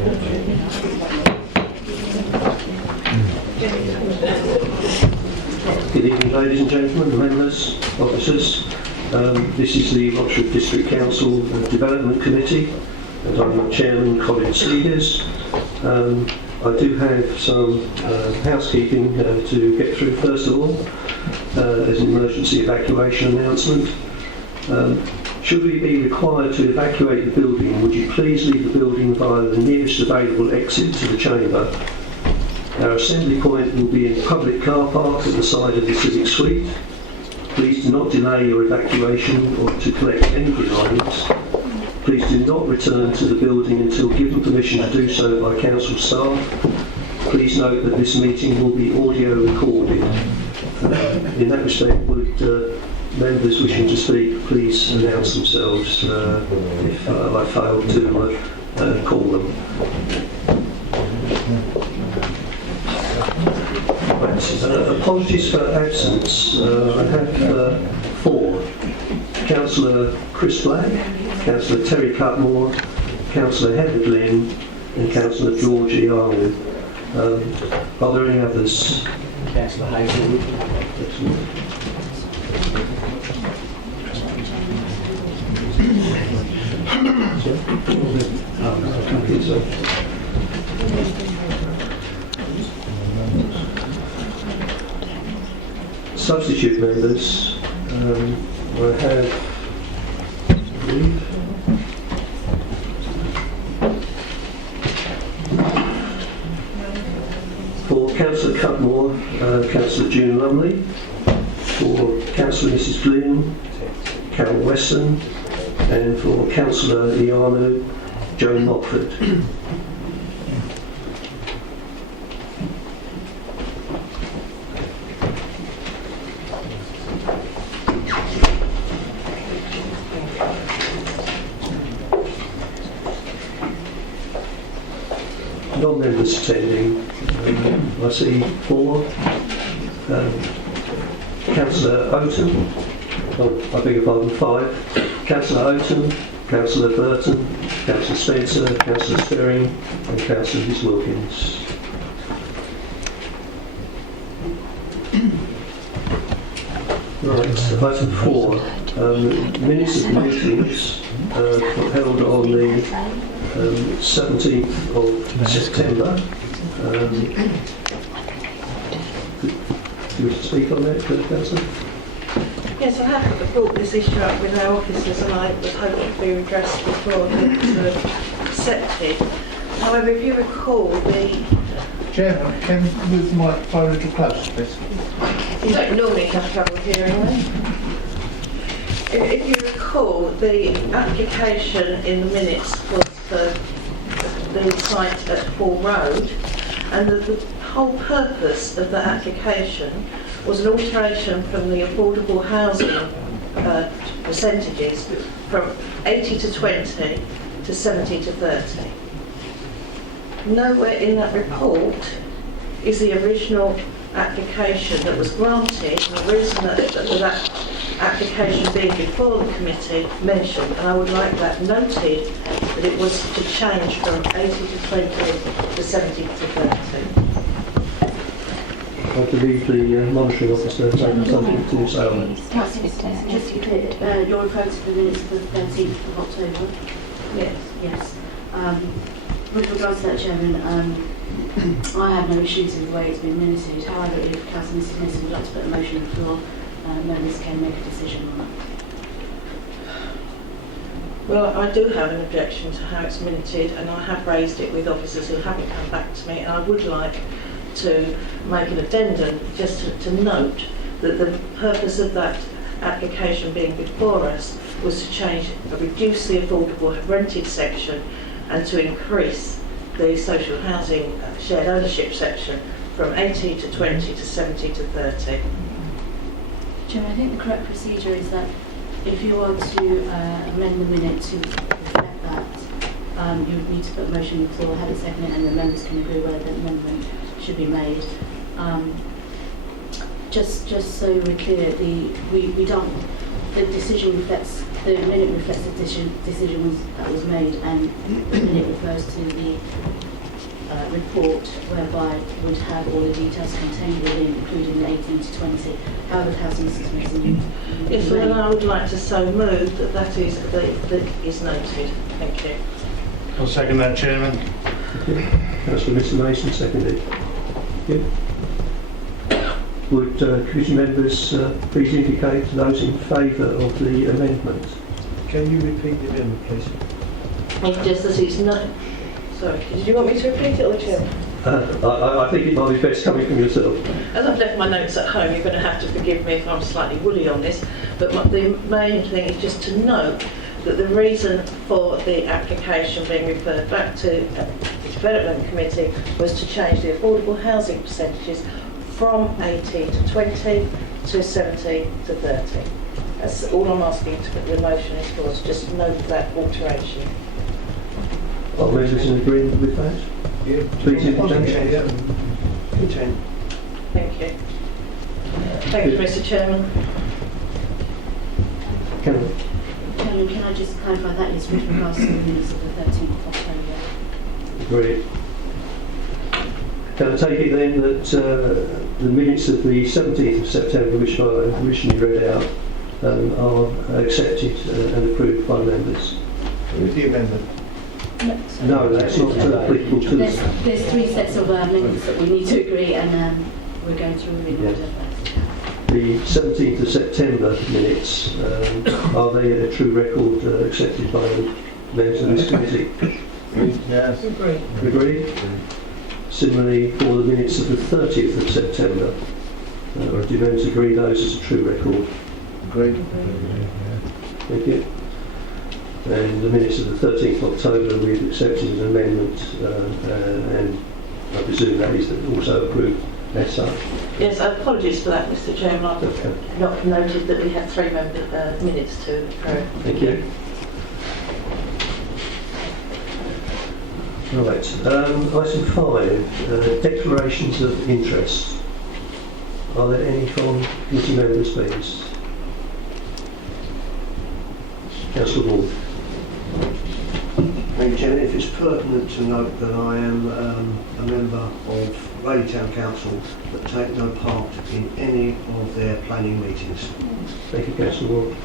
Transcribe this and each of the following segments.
Good evening, ladies and gentlemen, members, officers. This is the Rochford District Council Development Committee, and I'm Chairman Colin Sleegers. I do have some housekeeping to get through. First of all, there's an emergency evacuation announcement. Should we be required to evacuate the building, would you please leave the building via the nearest available exit to the chamber? Our assembly point will be in the public car park at the side of the Civic Suite. Please do not delay your evacuation or to collect any belongings. Please do not return to the building until given permission to do so by council staff. Please note that this meeting will be audio recorded. In that respect, would members wishing to speak please announce themselves if I fail to call them. Apologies for absence. I have 4. Councillor Chris Black, Councillor Terry Cutmore, Councillor Heather Glynn and Councillor George E. Arnold. Are there any others? Councillor Hazelwood. Substitute members, I have for Councillor Cutmore, Councillor June Lumley, for Councillor Mrs Glynn, Carol Weston, and for Councillor Iano, Joan Mockford. Non-members attending, I see 4. Councillor Oaten, I beg your pardon, 5. Councillor Oaten, Councillor Burton, Councillor Spencer, Councillor Sperring and Councillor Miss Wilkins. Right, item 4. Minutes of meetings held on the 17th of September. Do you wish to speak on that, Councillor? Yes, I have brought this issue up with our officers and I was hoping to be redressed before it was accepted. However, if you recall, the... Chairman, can you move the microphone a little closer, please? You don't normally have trouble hearing me. If you recall, the application in the minutes was for the site at Hall Road, and the whole purpose of the application was an alteration from the affordable housing percentages from 80 to 20 to 70 to 30. Nowhere in that report is the original application that was granted, and the reason that application being before the committee mentioned, and I would like that noted, that it was to change from 80 to 20 to 70 to 30. I believe the monitoring officer has something to say. Just to be clear, you're referring to the minutes of the 13th of October? Yes. Yes. With regards to that, Chairman, I have no issues with the way it's been minuted. However, if Councillor Mrs Mason would like to put a motion on the floor, members can make a decision on that. Well, I do have an objection to how it's minuted, and I have raised it with officers who haven't come back to me, and I would like to make an addendum just to note that the purpose of that application being before us was to reduce the affordable rented section and to increase the social housing shared ownership section from 80 to 20 to 70 to 30. Chairman, I think the correct procedure is that if you are to amend the minute to reflect that, you would need to put a motion on the floor, have it seconded, and the members can agree whether the amendment should be made. Just so we're clear, the decision reflects the minute reflects the decision that was made, and the minute refers to the report whereby it would have all the details contained within, including the 18 to 20. However, Councillor Mrs Mason, you Yes, well, I would like to so move that is noted. Thank you. I'll second that, Chairman. Councillor Mr Mason, seconded. Thank you. Would committee members please indicate those in favour of the amendment? Can you repeat the amendment, please? It's just that it's not... Sorry, did you want me to repeat it or the Chair? I think it might be best coming from yourself. As I've left my notes at home, you're going to have to forgive me if I'm slightly woolly on this, but the main thing is just to note that the reason for the application being referred back to the Development Committee was to change the affordable housing percentages from 18 to 20 to 70 to 30. That's all I'm asking to put the motion is for, to just note that alteration. Are members in agreement with that? Yeah. Please indicate. Content. Thank you. Thank you, Mr Chairman. Can Chairman, can I just clarify that is with regards to the minutes of the 13th of October? agree. Can I take it then that the minutes of the 17th of September, which I originally read out, are accepted and approved by members? With the amendment. No, that's not applicable to this. There's three sets of minutes that we need to agree, and we're going through in order. The 17th of September minutes, are they a true record accepted by the members of this committee? Yes. Agreed? Similarly, for the minutes of the 30th of September, do members agree those as a true record? Agreed. Thank you. And the minutes of the 13th of October we've accepted as an amendment, and I presume that is also approved as such. Yes, apologies for that, Mr Chairman. Okay. I've not noted that we had 3 minutes to approve. Thank you. Right, item 5, declarations of interest. Are there any from committee members, please? Councillor Ward. Thank you, Chairman. If it's pertinent to note that I am a member of Raleigh Town Council but take no part in any of their planning meetings. Thank you, Councillor Ward.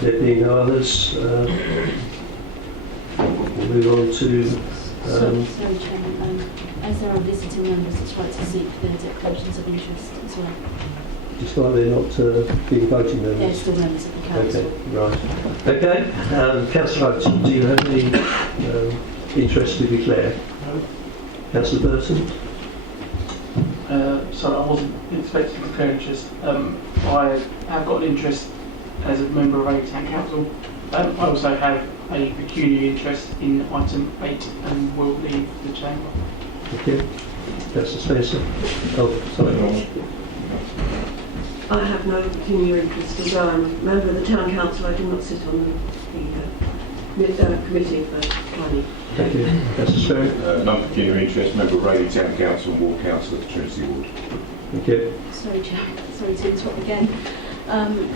There being no others, we'll move on to... Sorry, Chairman. As there are visiting members, it's right to seek their declarations of interest as well. despite they're not being voting members. They're still members of the council. Okay, right. Okay, Councillor Oates, do you have any interest to declare? No. Councillor Burton? So I wasn't expecting to declare interest. I have got an interest as a member of Raleigh Town Council. I also have a pecuniary interest in item 8 and will leave the chamber. Thank you. Councillor Spencer? Oh, sorry. I have no pecuniary interest as well. I'm a member of the Town Council. I do not sit on the committee for planning. Thank you. Councillor Sperry? No pecuniary interest, member of Raleigh Town Council and Ward Council at the Trinity Ward. Thank you. Sorry, Chair. Sorry to interrupt again.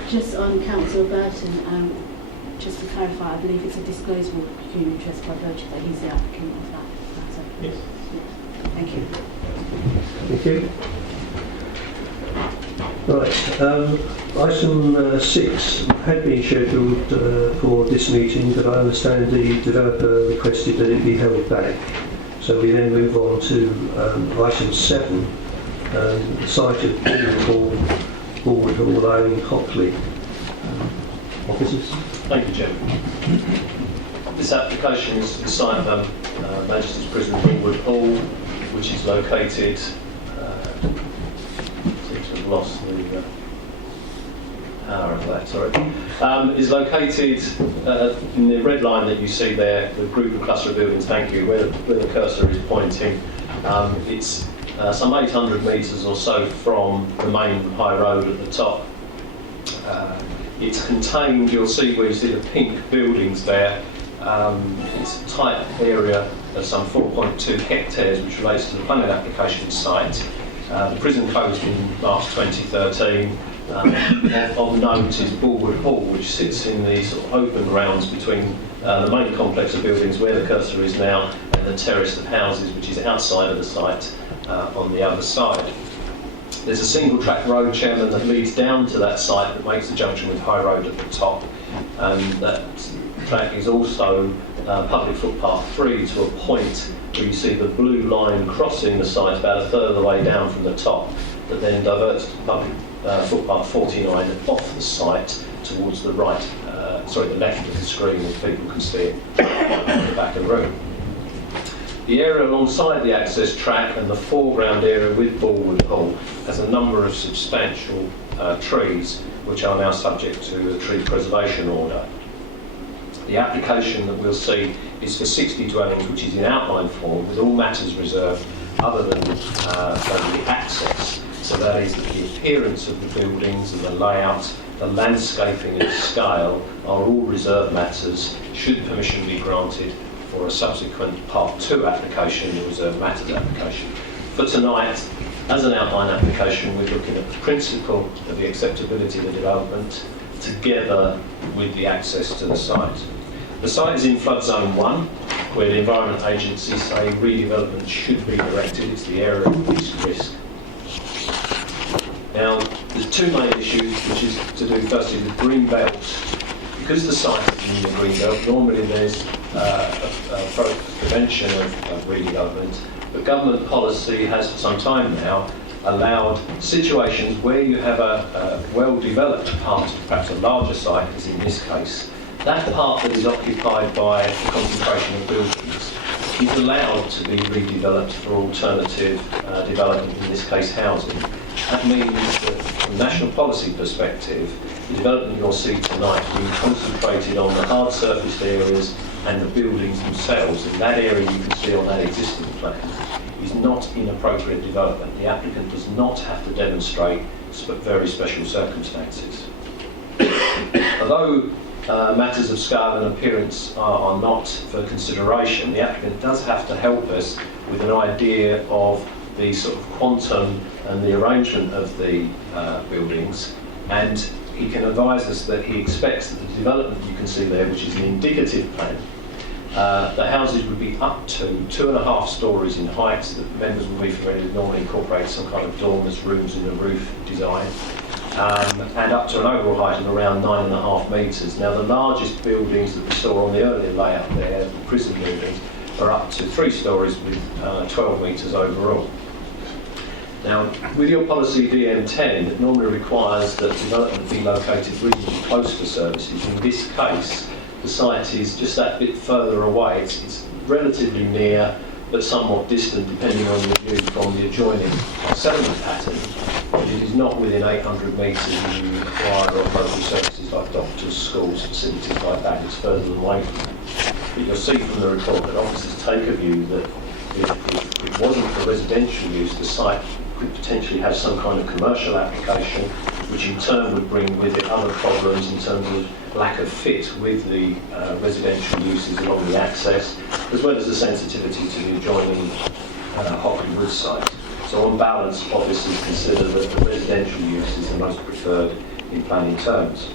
Just on Councillor Burton, just to clarify, I believe it's a disclosable pecuniary interest by virtue that he's the applicant of that matter. Yes. Yeah. Thank you. Thank you. Right, item 6 had been scheduled for this meeting, but I understand the developer requested that it be held back. So we then move on to item 7, the site of Bournemouth Hall Lane in Hockley. Officers? Thank you, Chairman. This application is the site of Manchester's Prison Bournemouth Hall, which is located, seems to have lost the power of that, sorry. Is located in the red line that you see there, the group of cluster of buildings, thank you, where the cursor is pointing. It's some 800 metres or so from the main high road at the top. It's contained, you'll see where you see the pink buildings there. It's a tight area of some 4.2 hectares, which relates to the planning application site. The prison closed in March 2013. of note is Bulwood Hall, which sits in the sort of open grounds between the main complex of buildings where the cursor is now and the terrace of houses, which is outside of the site on the other side. There's a single track road, Chairman, that leads down to that site that makes the junction with High Road at the top, and that track is also public footpath free to a point where you see the blue line crossing the site about a third of the way down from the top, that then diverts to public footpath 49 off the site towards the right, the left of the screen, if people can see it at the back of the room. The area alongside the access track and the foreground area with Bulwood Hall has a number of substantial trees which are now subject to a tree preservation order. The application that we'll see is for 60 dwellings, which is in outline form, with all matters reserved other than the access. So that is that the appearance of the buildings and the layout, the landscaping and scale are all reserved matters, should permission be granted for a subsequent Part 2 application, the reserved matters application. For tonight, as an outline application, we're looking at the principle of the acceptability of the development together with the access to the site. The site is in flood zone 1, where the Environment Agency say redevelopment should be directed. It's the area of least risk. Now, there's two main issues, which is to do firstly with green belt. Because the site is in the green belt, normally there's prevention of redevelopment, but government policy has for some time now allowed situations where you have a well-developed part, perhaps a larger site, as in this case, that part that is occupied by a concentration of buildings is allowed to be redeveloped for alternative development, in this case housing. That means that from a national policy perspective, the development you'll see tonight will be concentrated on the hard surfaced areas and the buildings themselves, and that area you can see on that existing plan is not inappropriate development. The applicant does not have to demonstrate very special circumstances. Although matters of scale and appearance are not for consideration, the applicant does have to help us with an idea of the sort of quantum and the arrangement of the buildings, and he can advise us that he expects that the development you can see there, which is an indicative plan, the houses would be up to 2.5 stories in height, that members will be familiar with, normally incorporate some kind of dormers, rooms in the roof design, and up to an overall height of around 9.5 metres. Now, the largest buildings that we saw on the earlier layout there, the prison buildings, are up to 3 stories with 12 metres overall. Now, with your policy DM10, it normally requires that development be located reasonably close to services. In this case, the site is just that bit further away. It's relatively near, but somewhat distant, depending on your view from the adjoining settlement pattern. But it is not within 800 metres and you require of local services like doctors, schools, facilities like that. It's further away from that. But you'll see from the report that officers take a view that if it wasn't for residential use, the site could potentially have some kind of commercial application, which in turn would bring with it other problems in terms of lack of fit with the residential uses along the access, as well as the sensitivity to the adjoining Hockley Wood site. So on balance, officers consider that the residential use is the most preferred in planning terms.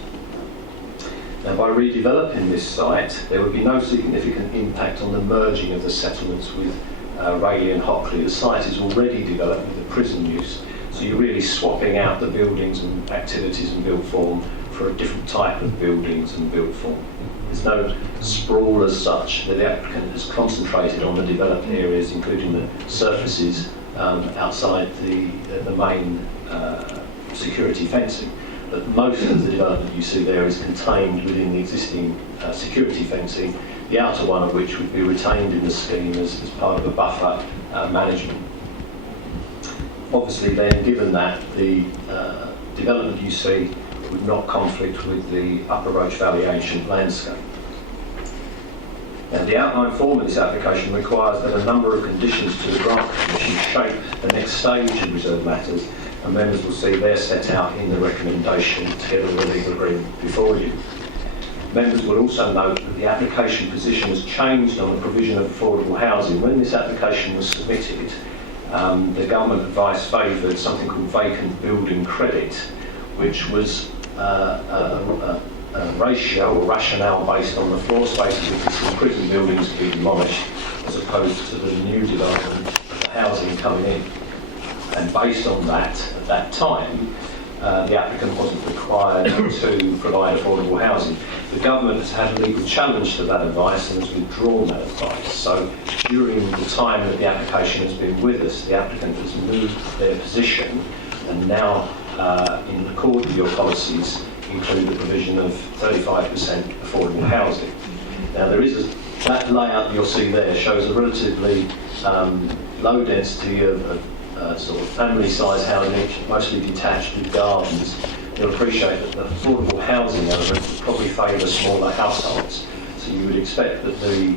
Now, by redeveloping this site, there would be no significant impact on the merging of the settlements with Rayleigh and Hockley. The site is already developed with the prison use, so you're really swapping out the buildings and activities and built form for a different type of buildings and built form. There's no sprawl as such. The applicant has concentrated on the developed areas, including the surfaces outside the main security fencing. But most of the development you see there is contained within the existing security fencing, the outer one of which would be retained in the scheme as part of a buffer management. Obviously then, given that, the development you see would not conflict with the Upper Roach Valley ancient landscape. And the outline form of this application requires that a number of conditions to the grant commission shape the next stage of reserved matters, and members will see they're set out in the recommendation together with the legal agreement before you. Members will also note that the application position has changed on the provision of affordable housing. When this application was submitted, the government advice favoured something called vacant building credit, which was a ratio or rationale based on the floor space of existing prison buildings to be demolished as opposed to the new development of the housing coming in. And based on that, at that time, the applicant wasn't required to provide affordable housing. The government has had a legal challenge to that advice and has withdrawn that advice. So during the time that the application has been with us, the applicant has moved their position and now, in accord with your policies, include the provision of 35% affordable housing. Now there is that layout you'll see there shows a relatively low density of sort of family-size housing, mostly detached with gardens. You'll appreciate that the affordable housing element would probably favour smaller households. So you would expect that the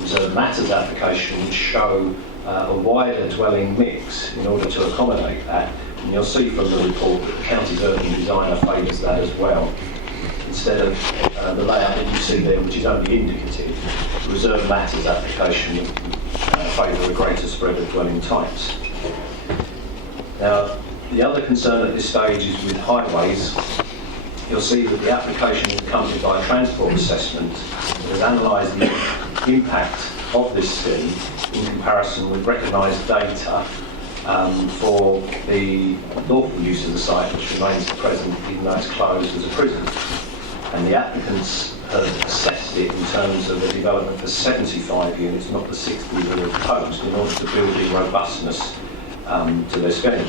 Reserve Matters application would show a wider dwelling mix in order to accommodate that. And you'll see from the report that the county's urban designer favours that as well. Instead of the layout that you see there, which is only indicative, the Reserve Matters application would favour a greater spread of dwelling types. Now, the other concern at this stage is with highways. You'll see that the application is accompanied by a transport assessment that has analysed the impact of this scheme in comparison with recognised data for the lawful use of the site, which remains at present even though it's closed as a prison. And the applicants have assessed it in terms of the development for 75 units, not the 60 that are proposed, in order to build in robustness to their scheme.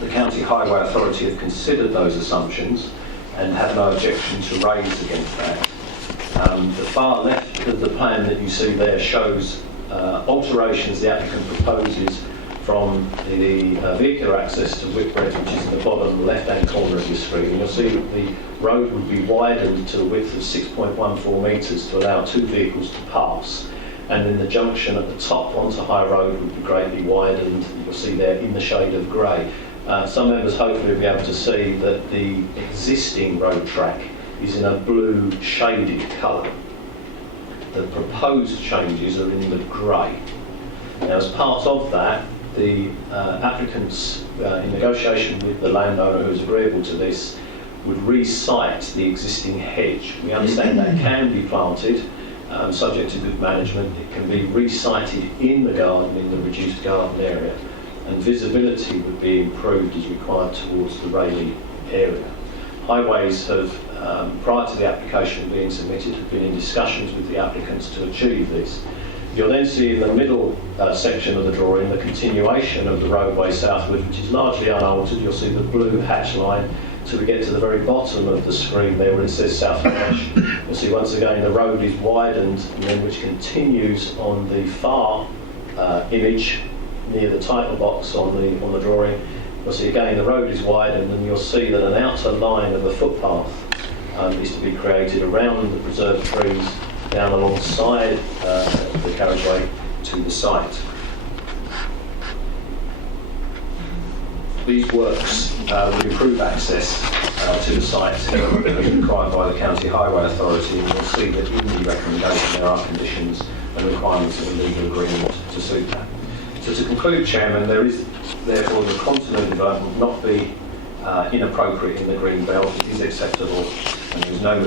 The County Highway Authority have considered those assumptions and have no objection to raise against that. The far left of the plan that you see there shows alterations the applicant proposes from the vehicular access to Whitbread, which is in the bottom left-hand corner of your screen. You'll see that the road would be widened to a width of 6.14 metres to allow two vehicles to pass. And then the junction at the top onto High Road would be greatly widened. You'll see there in the shade of grey. Some members hopefully will be able to see that the existing road track is in a blue shaded colour. The proposed changes are in the grey. Now, as part of that, the applicants, in negotiation with the landowner who is agreeable to this, would re-site the existing hedge. We understand that can be planted, subject to good management. It can be re-sited in the garden, in the reduced garden area, and visibility would be improved as required towards the Rayleigh area. Highways have, prior to the application being submitted, have been in discussions with the applicants to achieve this. You'll then see in the middle section of the drawing the continuation of the roadway southward, which is largely unaltered. You'll see the blue hatch line till we get to the very bottom of the screen there where it says South Hatch. You'll see once again the road is widened, and then which continues on the far image near the title box on the drawing. You'll see again the road is widened, and you'll see that an outer line of a footpath is to be created around the preserved trees down alongside the carriageway to the site. These works will improve access to the site as required by the County Highway Authority, and you'll see that in the recommendation there are conditions and requirements of a legal agreement to suit that. So to conclude, Chairman, there is therefore the continent development will not be inappropriate in the green belt. It is acceptable, and there is no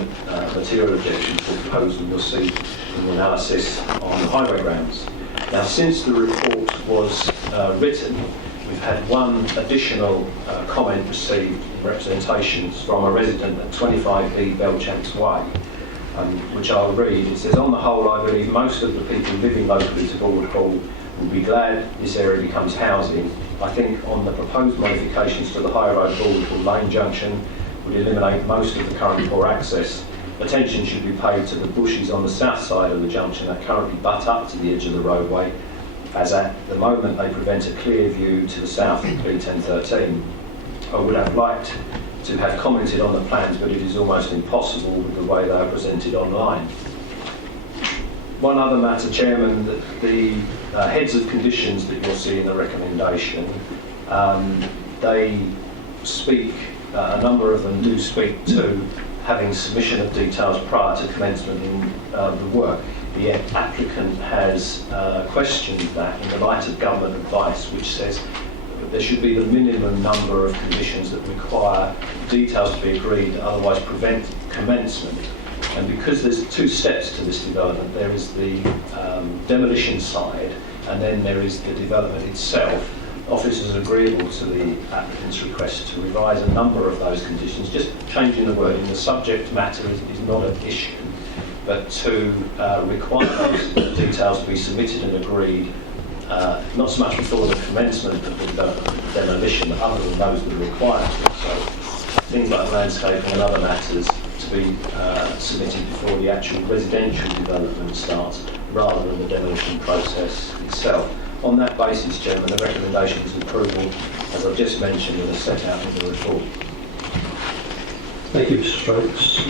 material objection to the proposal you'll see in the analysis on the highway grounds. Now, since the report was written, we've had one additional comment received in representations from a resident at 25B Belchamps Way, which I'll read. It says, "On the whole, I believe most of the people living locally to Bulwood Hall will be glad this area becomes housing. I think on the proposed modifications to the High Road Bulwood Hall Lane junction would eliminate most of the current poor access. Attention should be paid to the bushes on the south side of the junction that currently butt up to the edge of the roadway, as at the moment they prevent a clear view to the south of B1013. I would have liked to have commented on the plans, but it is almost impossible with the way they are presented online." One other matter, Chairman, that the heads of conditions that you'll see in the recommendation, they speak, a number of them do speak to having submission of details prior to commencement in the work. The applicant has questioned that in the light of government advice, which says there should be the minimum number of conditions that require details to be agreed, otherwise prevent commencement. And because there's two steps to this development, there is the demolition side, and then there is the development itself. Officers are agreeable to the applicant's request to revise a number of those conditions, just changing the wording. The subject matter is not an issue, but to require those details to be submitted and agreed, not so much before the commencement of the development, the demolition, other than those that are required. So things like landscaping and other matters to be submitted before the actual residential development starts, rather than the demolition process itself. On that basis, Chairman, the recommendation is approval, as I've just mentioned, and is set out in the report. Thank you, Mr. Stokes.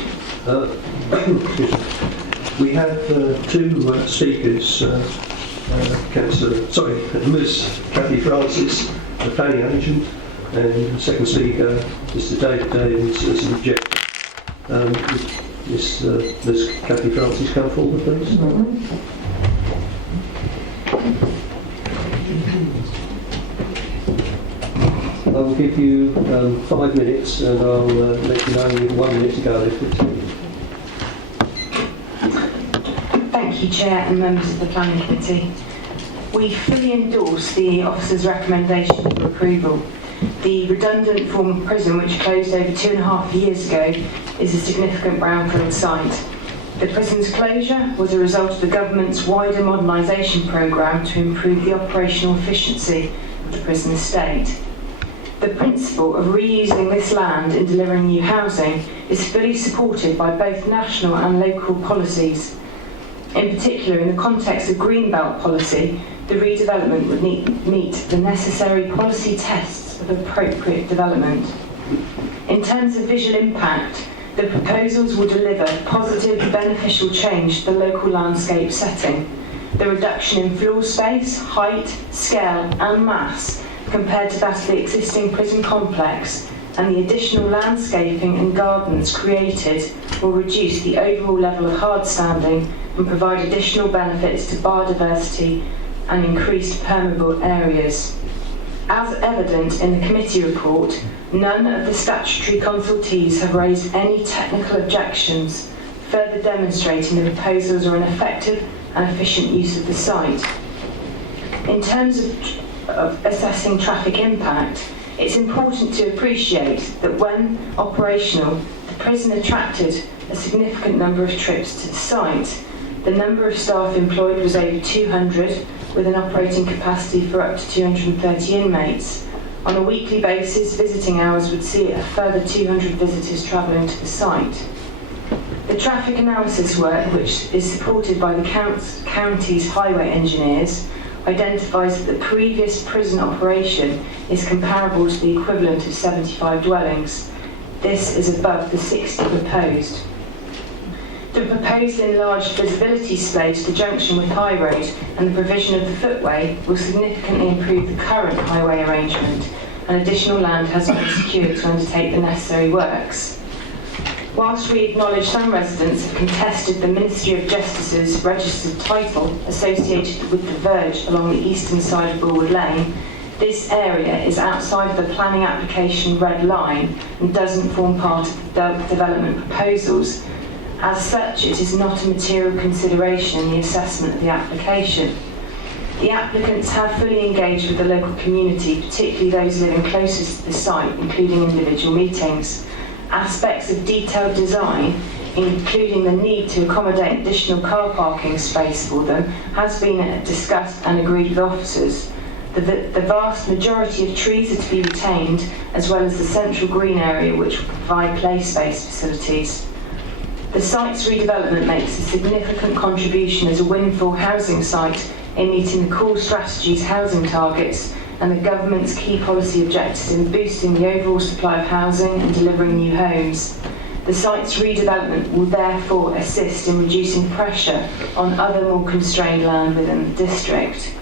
We have two speakers, Ms. Cathy Francis, the planning agent, and the second speaker, Mr. David Davies, as an objector. Ms. Cathy Francis, come forward, please. I will give you 5 minutes, and I'll let you know you have 1 minute to go. Thank you, Chair and members of the Planning Committee. We fully endorse the officer's recommendation for approval. The redundant former prison, which closed over 2.5 years ago, is a significant brownfield site. The prison's closure was a result of the government's wider modernisation programme to improve the operational efficiency of the prison estate. The principle of reusing this land in delivering new housing is fully supported by both national and local policies. In particular, in the context of Greenbelt policy, the redevelopment would meet the necessary policy tests of appropriate development. In terms of visual impact, the proposals will deliver positive beneficial change to the local landscape setting. The reduction in floor space, height, scale and mass compared to that of the existing prison complex, and the additional landscaping and gardens created will reduce the overall level of hard standing and provide additional benefits to biodiversity and increased permeable areas. As evident in the committee report, none of the statutory consultees have raised any technical objections, further demonstrating the proposals are an effective and efficient use of the site. In terms of assessing traffic impact, it's important to appreciate that when operational, the prison attracted a significant number of trips to the site. The number of staff employed was over 200, with an operating capacity for up to 230 inmates. On a weekly basis, visiting hours would see a further 200 visitors travelling to the site. The traffic analysis work, which is supported by the county's highway engineers, identifies that the previous prison operation is comparable to the equivalent of 75 dwellings. This is above the 60 proposed. The proposed enlarged visibility space, the junction with High Road and the provision of the footway will significantly improve the current highway arrangement, and additional land has been secured to undertake the necessary works. Whilst we acknowledge some residents have contested the Ministry of Justice's registered title associated with the verge along the eastern side of Bulwood Lane, this area is outside of the planning application red line and doesn't form part of the development proposals. As such, it is not a material consideration in the assessment of the application. The applicants have fully engaged with the local community, particularly those living closest to the site, including individual meetings. Aspects of detailed design, including the need to accommodate additional car parking space for them, has been discussed and agreed with officers. The vast majority of trees are to be retained, as well as the central green area, which will provide play space facilities. The site's redevelopment makes a significant contribution as a windfall housing site in meeting the core strategy's housing targets and the government's key policy objectives in boosting the overall supply of housing and delivering new homes. The site's redevelopment will therefore assist in reducing pressure on other more constrained land within the district.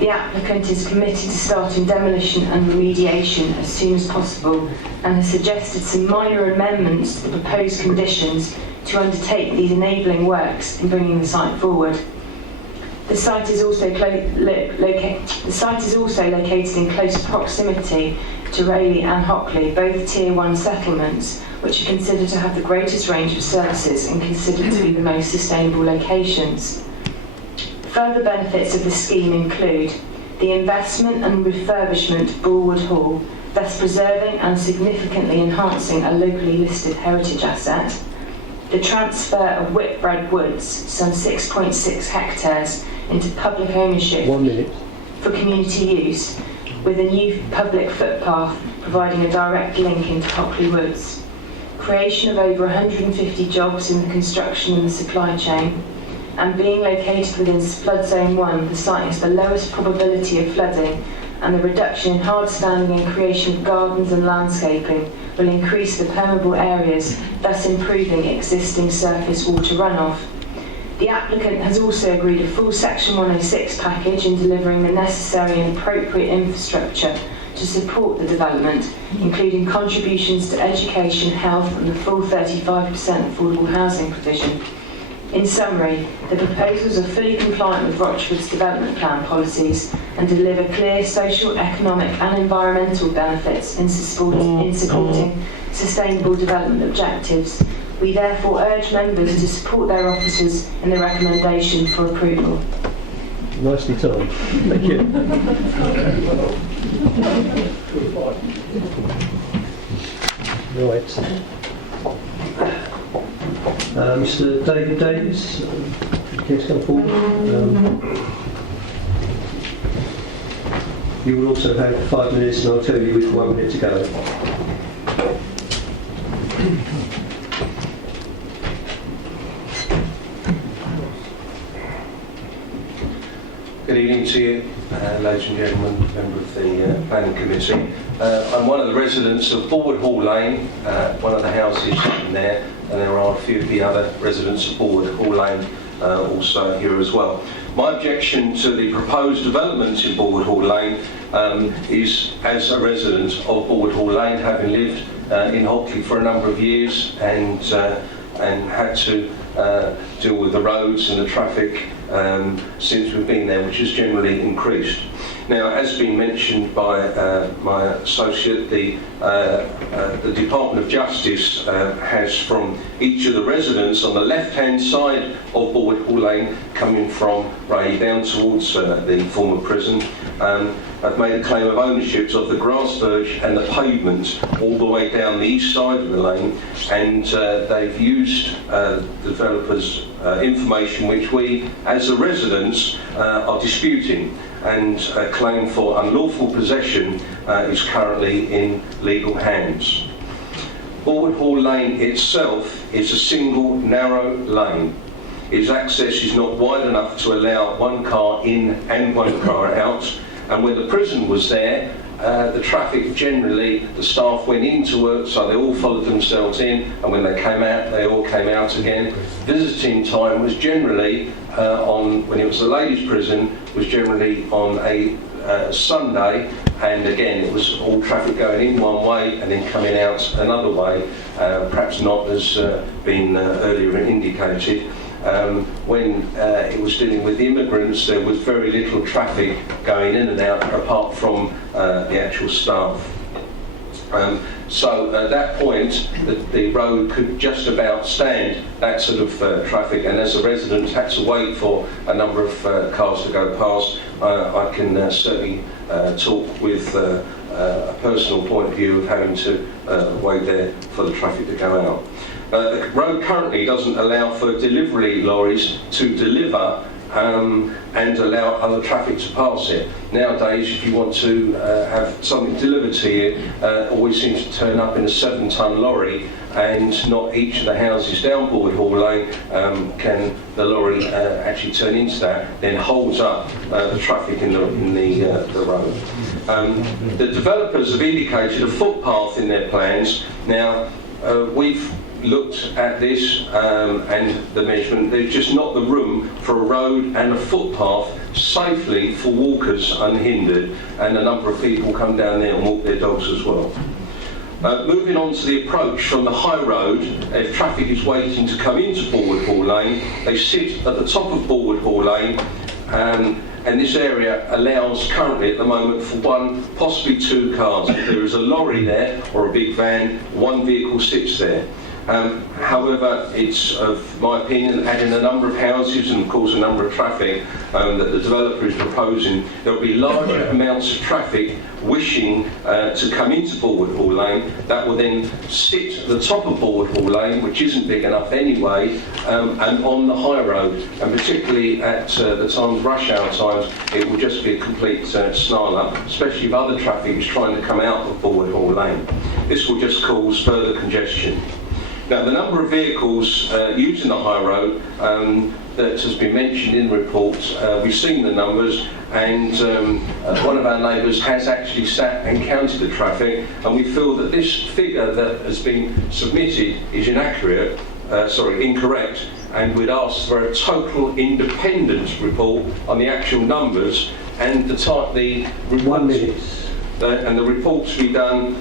The applicant is committed to starting demolition and remediation as soon as possible and has suggested some minor amendments to the proposed conditions to undertake these enabling works in bringing the site forward. The site is also located in close proximity to Rayleigh and Hockley, both Tier 1 settlements, which are considered to have the greatest range of services and considered to be the most sustainable locations. Further benefits of the scheme include the investment and refurbishment of Bulwood Hall, thus preserving and significantly enhancing a locally listed heritage asset, the transfer of Whitbread Woods, some 6.6 hectares, into public ownership for community use, with a new public footpath providing a direct link into Hockley Woods, creation of over 150 jobs in the construction and the supply chain, and being located within Flood Zone 1, the site has the lowest probability of flooding, and the reduction in hard standing and creation of gardens and landscaping will increase the permeable areas, thus improving existing surface water runoff. The applicant has also agreed a full Section 106 package in delivering the necessary and appropriate infrastructure to support the development, including contributions to education, health and the full 35% affordable housing provision. In summary, the proposals are fully compliant with Rochford's development plan policies and deliver clear social, economic and environmental benefits in supporting sustainable development objectives. We therefore urge members to support their officers in the recommendation for approval. Nicely timed. Thank you. Right. Mr. David Davies, can you come forward? You will also have 5 minutes, and I'll tell you with 1 minute to go. Good evening to you, ladies and gentlemen, member of the Planning Committee. I'm one of the residents of Bulwood Hall Lane, one of the houses in there, and there are a few of the other residents of Bulwood Hall Lane also here as well. My objection to the proposed development in Bulwood Hall Lane is, as a resident of Bulwood Hall Lane, having lived in Hockley for a number of years and had to deal with the roads and the traffic since we've been there, which has generally increased. Now, as been mentioned by my associate, the Department of Justice has, from each of the residents on the left-hand side of Bulwood Hall Lane, coming from Rayleigh down towards the former prison, have made a claim of ownership of the grass verge and the pavement all the way down the east side of the lane, and they've used the developers' information, which we, as the residents, are disputing, and a claim for unlawful possession is currently in legal hands. Bulwood Hall Lane itself is a single narrow lane. Its access is not wide enough to allow one car in and one car out, and when the prison was there, the traffic generally, the staff went into work, so they all followed themselves in, and when they came out, they all came out again. Visiting time was generally when it was the ladies' prison, was generally on a Sunday, and again it was all traffic going in one way and then coming out another way, perhaps not as been earlier indicated. When it was dealing with immigrants, there was very little traffic going in and out apart from the actual staff. So at that point, the road could just about stand that sort of traffic, and as the residents had to wait for a number of cars to go past, I can certainly talk with a personal point of view of having to wait there for the traffic to go out. The road currently doesn't allow for delivery lorries to deliver and allow other traffic to pass it. Nowadays, if you want to have something delivered to you, it always seems to turn up in a 7-ton lorry, and not each of the houses down Bulwood Hall Lane can the lorry actually turn into that, then holds up the traffic in the road. The developers have indicated a footpath in their plans. Now, we've looked at this and the measurement. There's just not the room for a road and a footpath safely for walkers unhindered, and a number of people come down there and walk their dogs as well. Moving on to the approach from the high road, if traffic is waiting to come into Bulwood Hall Lane, they sit at the top of Bulwood Hall Lane And this area allows currently at the moment for one, possibly two cars. If there is a lorry there or a big van, one vehicle sits there. However, it's of my opinion, adding a number of houses and of course a number of traffic that the developer is proposing, there will be larger amounts of traffic wishing to come into Borwood Hall Lane that will then sit at the top of Borwood Hall Lane, which isn't big enough anyway, and on the high road, and particularly at the times, rush hour times, it will just be a complete snarl up, especially if other traffic is trying to come out of Borwood Hall Lane. This will just cause further congestion. Now, the number of vehicles using the high road that has been mentioned in the report, we've seen the numbers, and one of our neighbours has actually sat and counted the traffic, and we feel that this figure that has been submitted is incorrect, and we'd ask for a total independent report on the actual numbers and the type, the reports, 1 minute. And the reports be done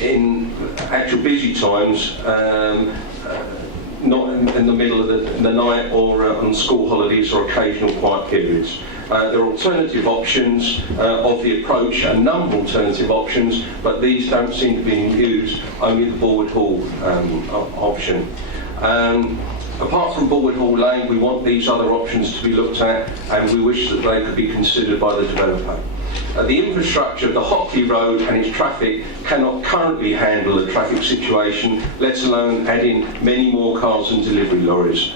in actual busy times, not in the middle of the night or on school holidays or occasional quiet periods. There are alternative options of the approach, a number of alternative options, but these don't seem to be used, only the Borwood Hall option. Apart from Borwood Hall Lane, we want these other options to be looked at, and we wish that they could be considered by the developer. The infrastructure of the Hockley Road and its traffic cannot currently handle the traffic situation, let alone adding many more cars and delivery lorries.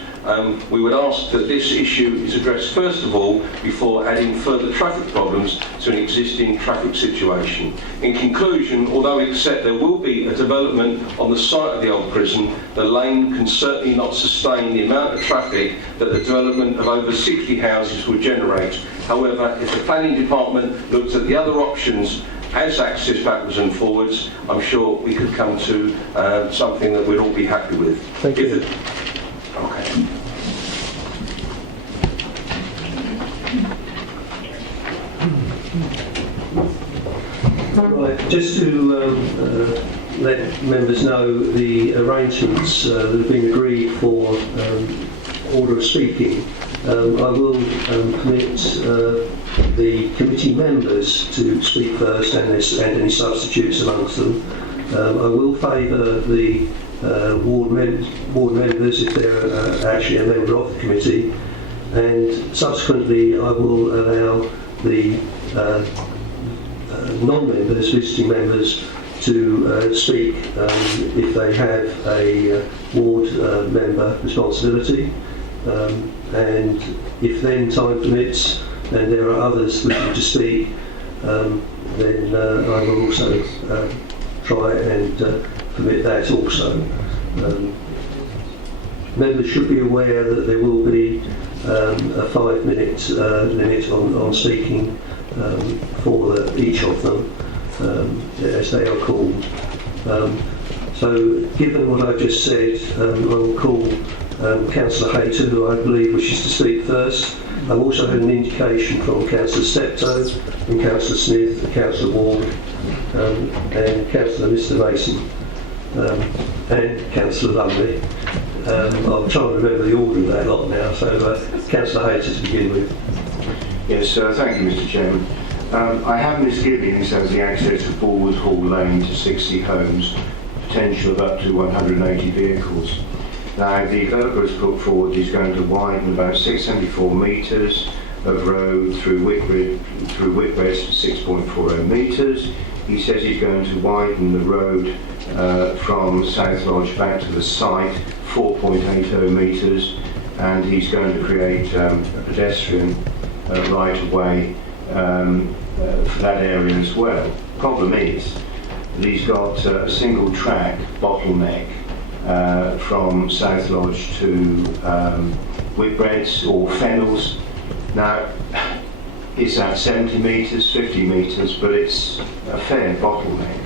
We would ask that this issue is addressed first of all before adding further traffic problems to an existing traffic situation. In conclusion, although we accept there will be a development on the site of the old prison, the lane can certainly not sustain the amount of traffic that the development of over 60 houses would generate. However, if the planning department looked at the other options as access backwards and forwards, I'm sure we could come to something that we'd all be happy with. Thank you. Okay. Right, just to let members know the arrangements that have been agreed for order of speaking. I will permit the committee members to speak first and any substitutes amongst them. I will favour the ward members if they're actually a member of the committee, and subsequently I will allow the non-members, visiting members, to speak if they have a ward member responsibility, and if then time permits and there are others wishing to speak, then I will also try and permit that also. Members should be aware that there will be a 5-minute limit on speaking for each of them as they are called. So given what I've just said, I will call Councillor Hayter, who I believe wishes to speak first. I've also had an indication from Councillor Steptoe, from Councillor Smith, and Councillor Ward, and Councillor Mr Mason, and Councillor Lumley. I'm trying to remember the order of that lot now, so Councillor Hayter to begin with. Yes, thank you, Mr Chairman. I have misgivings as the access of Borwood Hall Lane to 60 homes, potential of up to 180 vehicles. Now, the developer has put forward he's going to widen about 674 metres of road through Whitbread to 6.40 metres. He says he's going to widen the road from South Lodge back to the site 4.80 metres, and he's going to create a pedestrian right-of-way for that area as well. Problem is that he's got a single track bottleneck from South Lodge to Whitbreads or Fennels. Now, it's at 70 metres, 50 metres, but it's a fair bottleneck,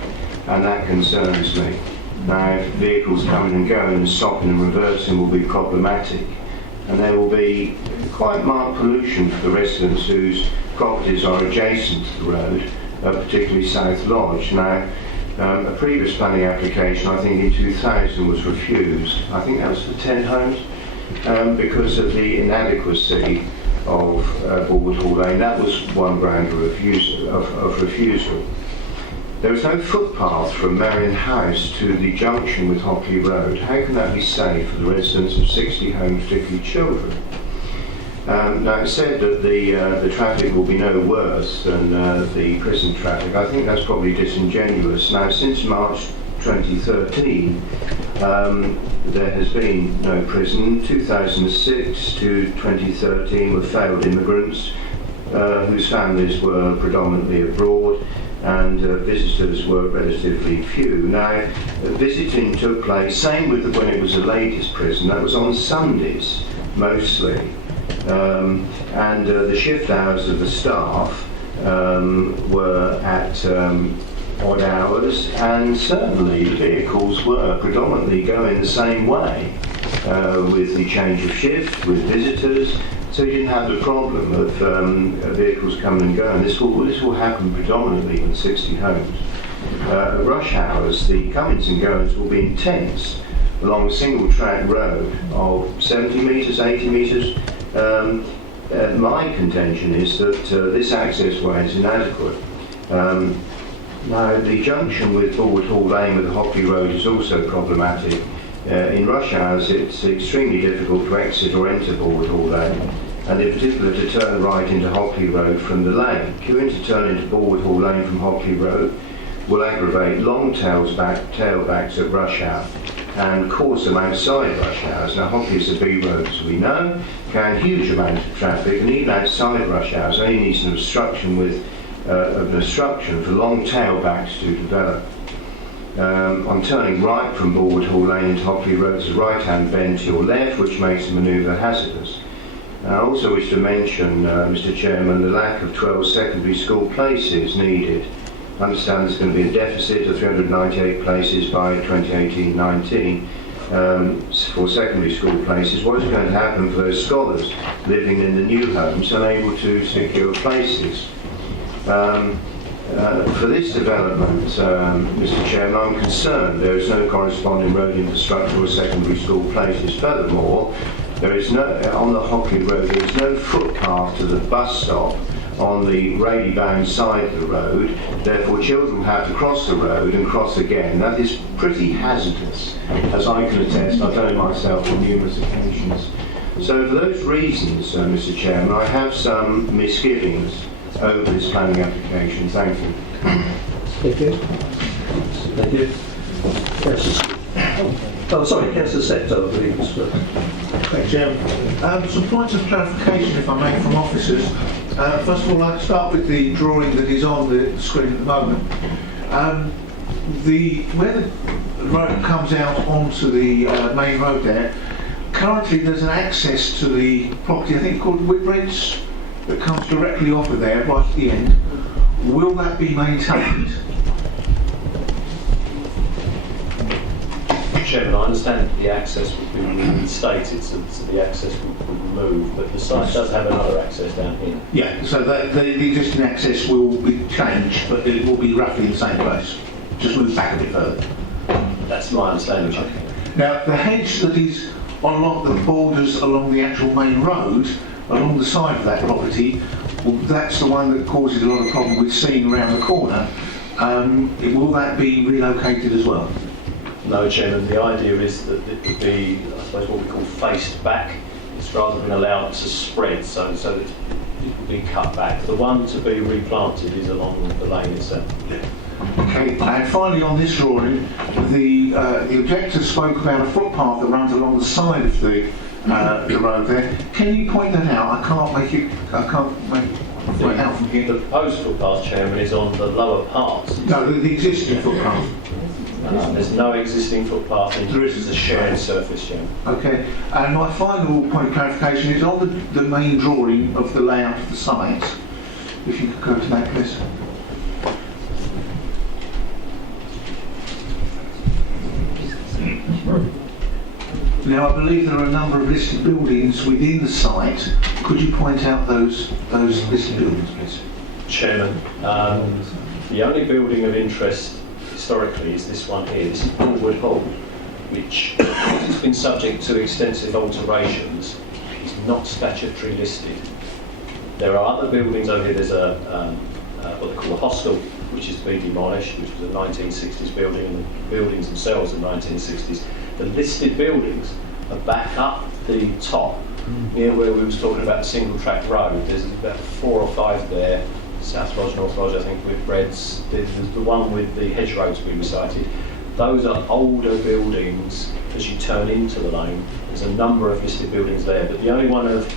and that concerns me. Now, vehicles coming and going and stopping and reversing will be problematic, and there will be quite marked pollution for the residents whose properties are adjacent to the road, particularly South Lodge. Now, a previous planning application, I think in 2000, was refused. I think that was for 10 homes, because of the inadequacy of Borwood Hall Lane. That was one ground of refusal. There is no footpath from Marion House to the junction with Hockley Road. How can that be safe for the residents of 60 homes, particularly children? Now, it's said that the traffic will be no worse than the prison traffic. I think that's probably disingenuous. Now, since March 2013, there has been no prison. 2006 to 2013 were failed immigrants whose families were predominantly abroad, and visitors were relatively few. Now, visiting took place, same with when it was a ladies' prison, that was on Sundays mostly. And the shift hours of the staff were at odd hours, and certainly vehicles were predominantly going the same way with the change of shift, with visitors. So you didn't have the problem of vehicles coming and going. This will happen predominantly in 60 homes. At rush hours, the comings and goings will be intense along a single track road of 70 metres, 80 metres. My contention is that this access way is inadequate. Now, the junction with Borwood Hall Lane with the Hockley Road is also problematic. In rush hours, it's extremely difficult to exit or enter Borwood Hall Lane, and in particular to turn right into Hockley Road from the lane. Queuing to turn into Borwood Hall Lane from Hockley Road will aggravate long tailbacks at rush hour and cause them outside rush hours. Now, Hockley is a B road, as we know, carrying huge amounts of traffic, and even outside rush hours only needs an obstruction for long tailbacks to develop. On turning right from Borwood Hall Lane into Hockley Road, there's a right-hand bend to your left, which makes the manoeuvre hazardous. I also wish to mention, Mr. Chairman, the lack of 12 secondary school places needed. I understand there's going to be a deficit of 398 places by 2018-19 for secondary school places. What is going to happen for those scholars living in the new homes unable to secure places? For this development, Mr. Chairman, I'm concerned there is no corresponding road infrastructure or secondary school places. Furthermore, there is no, on the Hockley Road, there is no footpath to the bus stop on the Rayleigh-bound side of the road. Therefore, children will have to cross the road and cross again. That is pretty hazardous, as I can attest. I've done it myself on numerous occasions. So for those reasons, Mr. Chairman, I have some misgivings over this planning application. Thank you. Thank you. Thank you. Councillor Sector, I believe was first. Thanks, Chairman. Some points of clarification, if I may, from officers. First of all, I'll start with the drawing that is on the screen at the moment. Where the road comes out onto the main road there, currently there's an access to the property, I think called Whitbreads, that comes directly off of there, right at the end. Will that be maintained? Chairman, I understand the access would be reinstated, so the access would move, but the site does have another access down here. Yeah, so the existing access will be changed, but it will be roughly in the same place. Just move back a bit further. That's my understanding, Chairman. Now, the hedge that is along the borders along the actual main road, along the side of that property, well, that's the one that causes a lot of problem with seeing around the corner. Will that be relocated as well? No, Chairman, the idea is that it would be, I suppose, what we call faced back. It's rather than allowed to spread, so that it would be cut back. The one to be replanted is along the lane itself. Okay, and finally on this drawing, the objector spoke about a footpath that runs along the side of the road there. Can you point that out? I can't make it out from here. The proposed footpath, Chairman, is on the lower parts. No, the existing footpath. There's no existing footpath, and there is a shared surface, Chairman. Okay, and my final point of clarification is on the main drawing of the layout of the site. If you could go to that, please. Now, I believe there are a number of listed buildings within the site. Could you point out those listed buildings, please? Chairman, the only building of interest historically is this one here. This is Borwood Hall, which has been subject to extensive alterations. It's not statutory listed. There are other buildings over here. There's what they call a hostel, which is to be demolished, which was a 1960s building, and the buildings themselves are 1960s. The listed buildings are back up the top, near where we was talking about single track road. There's about 4 or 5 there, South Lodge, North Lodge, I think, with Reds. There's the one with the hedgerows being recited. Those are older buildings as you turn into the lane. There's a number of listed buildings there, but the only one of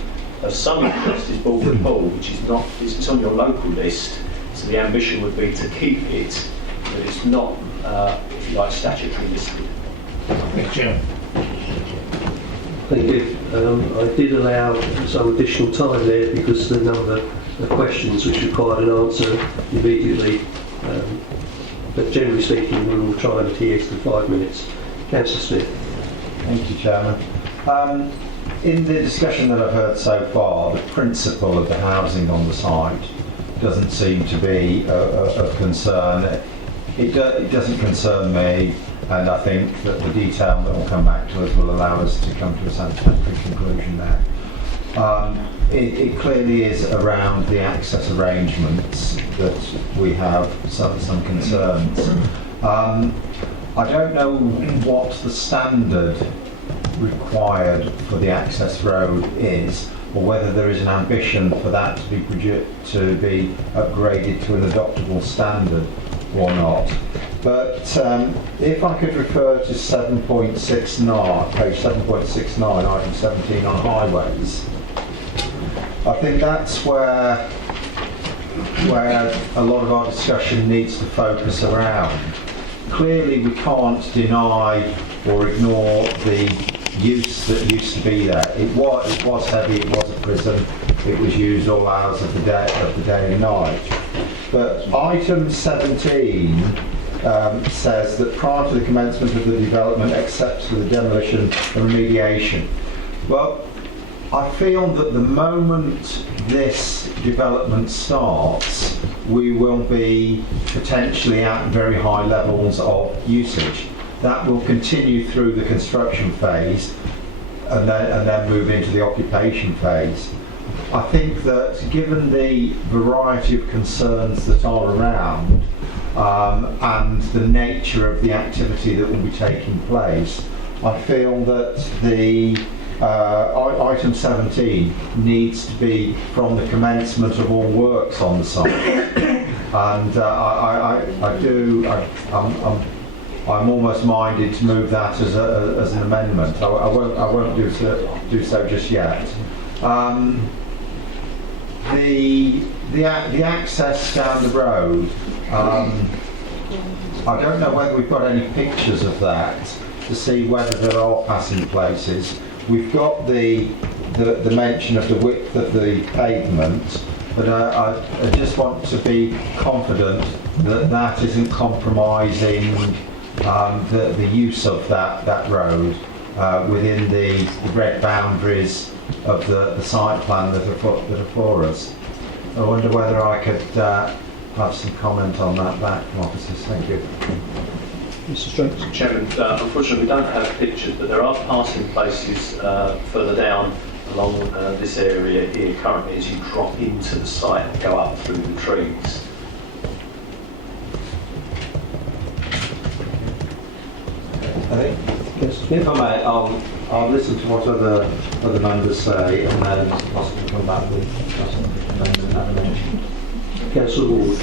some interest is Bulwood Hall, which is not, it's on your local list, so the ambition would be to keep it, but it's not, if you like, statutory listed. Thank you. Thank you. I did allow some additional time there because the number of questions which required an answer immediately. But generally speaking, we will try and adhere to the 5 minutes. Councillor Smith. Thank you, Chairman. In the discussion that I've heard so far, the principle of the housing on the site doesn't seem to be of concern. It doesn't concern me, and I think that the detail that will come back to us will allow us to come to a satisfactory conclusion there. It clearly is around the access arrangements that we have some concerns. I don't know what the standard required for the access road is, or whether there is an ambition for that to be upgraded to an adoptable standard or not. But if I could refer to 7.69, page 7.69, item 17 on highways, I think that's where a lot of our discussion needs to focus around. Clearly we can't deny or ignore the use that used to be there. It was heavy, it was a prison, it was used all hours of the day and night. But item 17 says that prior to the commencement of the development, except for the demolition and remediation. Well, I feel that the moment this development starts, we will be potentially at very high levels of usage. That will continue through the construction phase and then move into the occupation phase. I think that given the variety of concerns that are around and the nature of the activity that will be taking place, I feel that the item 17 needs to be from the commencement of all works on the site. And I'm almost minded to move that as an amendment. I won't do so just yet. The access down the road, I don't know whether we've got any pictures of that to see whether there are passing places. We've got the mention of the width of the pavement, but I just want to be confident that that isn't compromising the use of that road within the red boundaries of the site plan that are for us. I wonder whether I could have some comment on that back from officers. Thank you. Mr. Stokes. Chairman, unfortunately we don't have pictures, but there are passing places further down along this area here currently as you drop into the site and go up through the trees. If I may, I'll listen to what other members say and then possibly come back with something. Councillor Ward.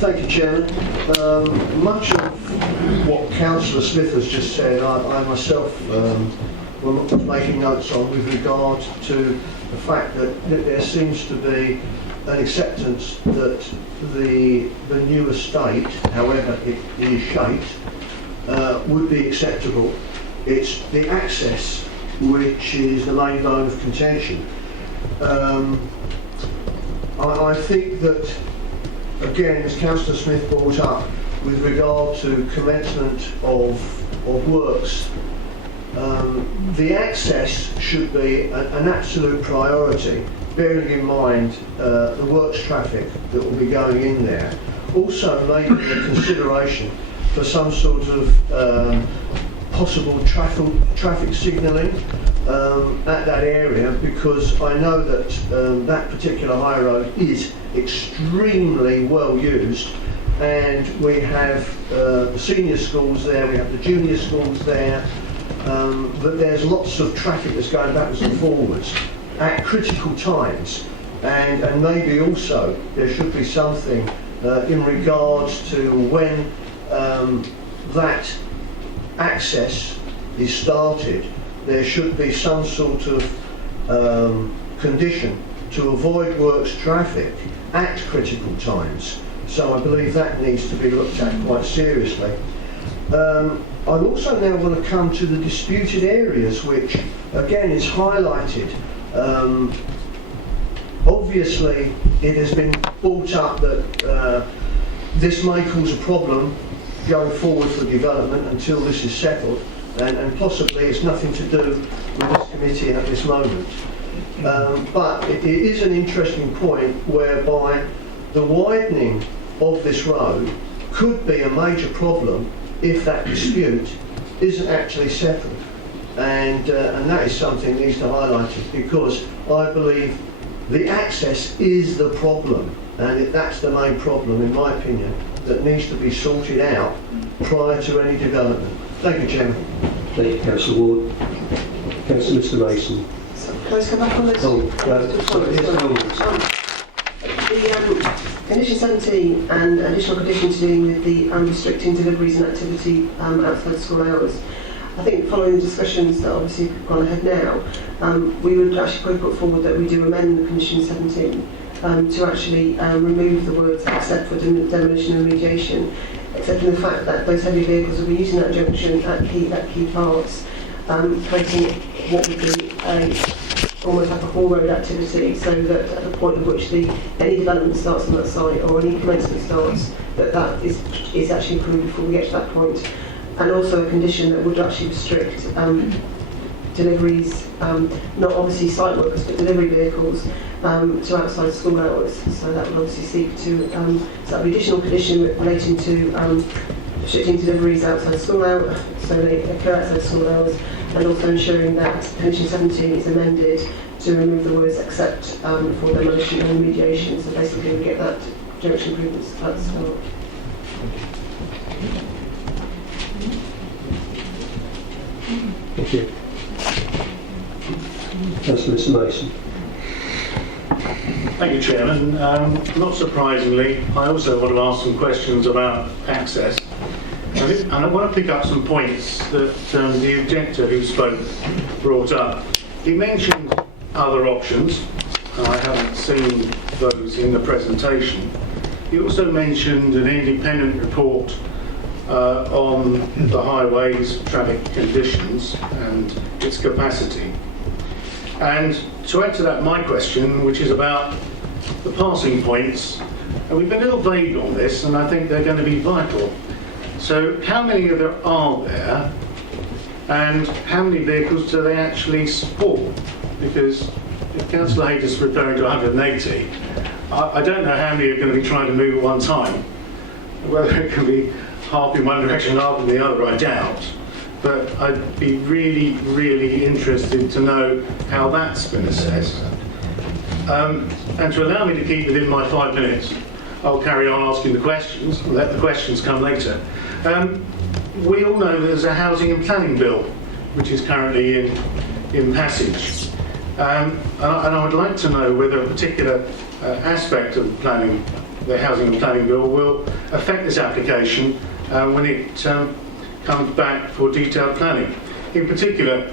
Thank you, Chairman. Much of what Councillor Smith has just said, I myself was making notes on with regard to the fact that there seems to be an acceptance that the new estate, however it is shaped, would be acceptable. It's the access which is the main bone of contention. I think that, again, as Councillor Smith brought up, with regard to commencement of works, the access should be an absolute priority, bearing in mind the works traffic that will be going in there. Also making a consideration for some sort of possible traffic signalling at that area, because I know that that particular high road is extremely well used, and we have the senior schools there, we have the junior schools there, but there's lots of traffic that's going backwards and forwards at critical times, and maybe also there should be something in regards to when that access is started. There should be some sort of condition to avoid works traffic at critical times. So I believe that needs to be looked at quite seriously. I'd also now want to come to the disputed areas, which again is highlighted. Obviously it has been brought up that this may cause a problem going forward for development until this is settled, and possibly it's nothing to do with this committee at this moment. But it is an interesting point whereby the widening of this road could be a major problem if that dispute isn't actually settled, and that is something that needs to be highlighted, because I believe the access is the problem, and that's the main problem, in my opinion, that needs to be sorted out prior to any development. Thank you, Chairman. Thank you, Councillor Ward. Councillor Mr Mason. Can I just come back on this? The Condition 17 and additional conditions dealing with the restricting deliveries and activity outside school hours. I think following the discussions that obviously have gone ahead now, we would actually put forward that we do amend the Condition 17 to actually remove the words except for demolition and remediation, except in the fact that those heavy vehicles will be using that junction at key parts, creating what would be almost like a haul road activity, so that at the point at which any development starts on that site or any commencement starts, that is actually approved before we get to that point. And also a condition that would actually restrict deliveries, not obviously site workers, but delivery vehicles to outside school hours. So that would obviously seek to, so that would be additional condition relating to restricting deliveries outside school hours, so they occur outside school hours, and also ensuring that Condition 17 is amended to remove the words except for demolition and remediation. So basically we get that junction improvements at the start. Thank you. Councillor Mr Mason. Thank you, Chairman. Not surprisingly, I also want to ask some questions about access. And I want to pick up some points that the objector who spoke brought up. He mentioned other options. I haven't seen those in the presentation. He also mentioned an independent report on the highways, traffic conditions and its capacity. And to add to that, my question, which is about the passing points, and we've been a little vague on this, and I think they're going to be vital. So how many of there are there, and how many vehicles do they actually support? Because if Councillor Hayter is referring to 180, I don't know how many are going to be trying to move at one time. Whether it can be half in one direction, half in the other, I doubt. But I'd be really, really interested to know how that's been assessed. And to allow me to keep within my 5 minutes, I'll carry on asking the questions, and let the questions come later. We all know there's a housing and planning bill, which is currently in passage. And I would like to know whether a particular aspect of the housing and planning bill will affect this application when it comes back for detailed planning. In particular,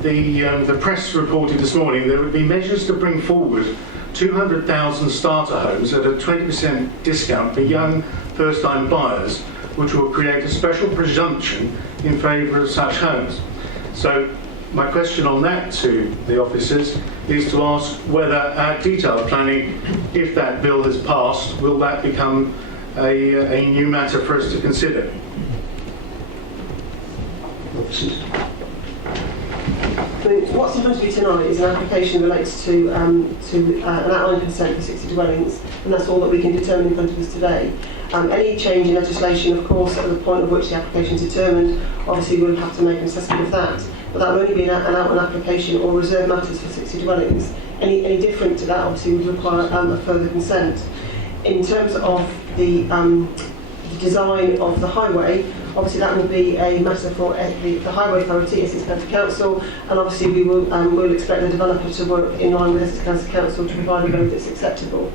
the press reported this morning there would be measures to bring forward 200,000 starter homes at a 20% discount for young first-time buyers, which will create a special presumption in favour of such homes. So my question on that to the officers is to ask whether detailed planning, if that bill has passed, will that become a new matter for us to consider? Officers. What's in front of you tonight is an application that relates to an outline consent for 60 dwellings, and that's all that we can determine in front of us today. Any change in legislation, of course, at the point at which the application is determined, obviously we'll have to make an assessment of that. but that will only be an out-on application or reserve matters for 60 dwellings. Any different to that obviously would require a further consent. In terms of the design of the highway, obviously that will be a matter for the Highway Authority, Essex County Council, and obviously we'll expect the developer to work in line with Essex County Council to provide a road that's acceptable.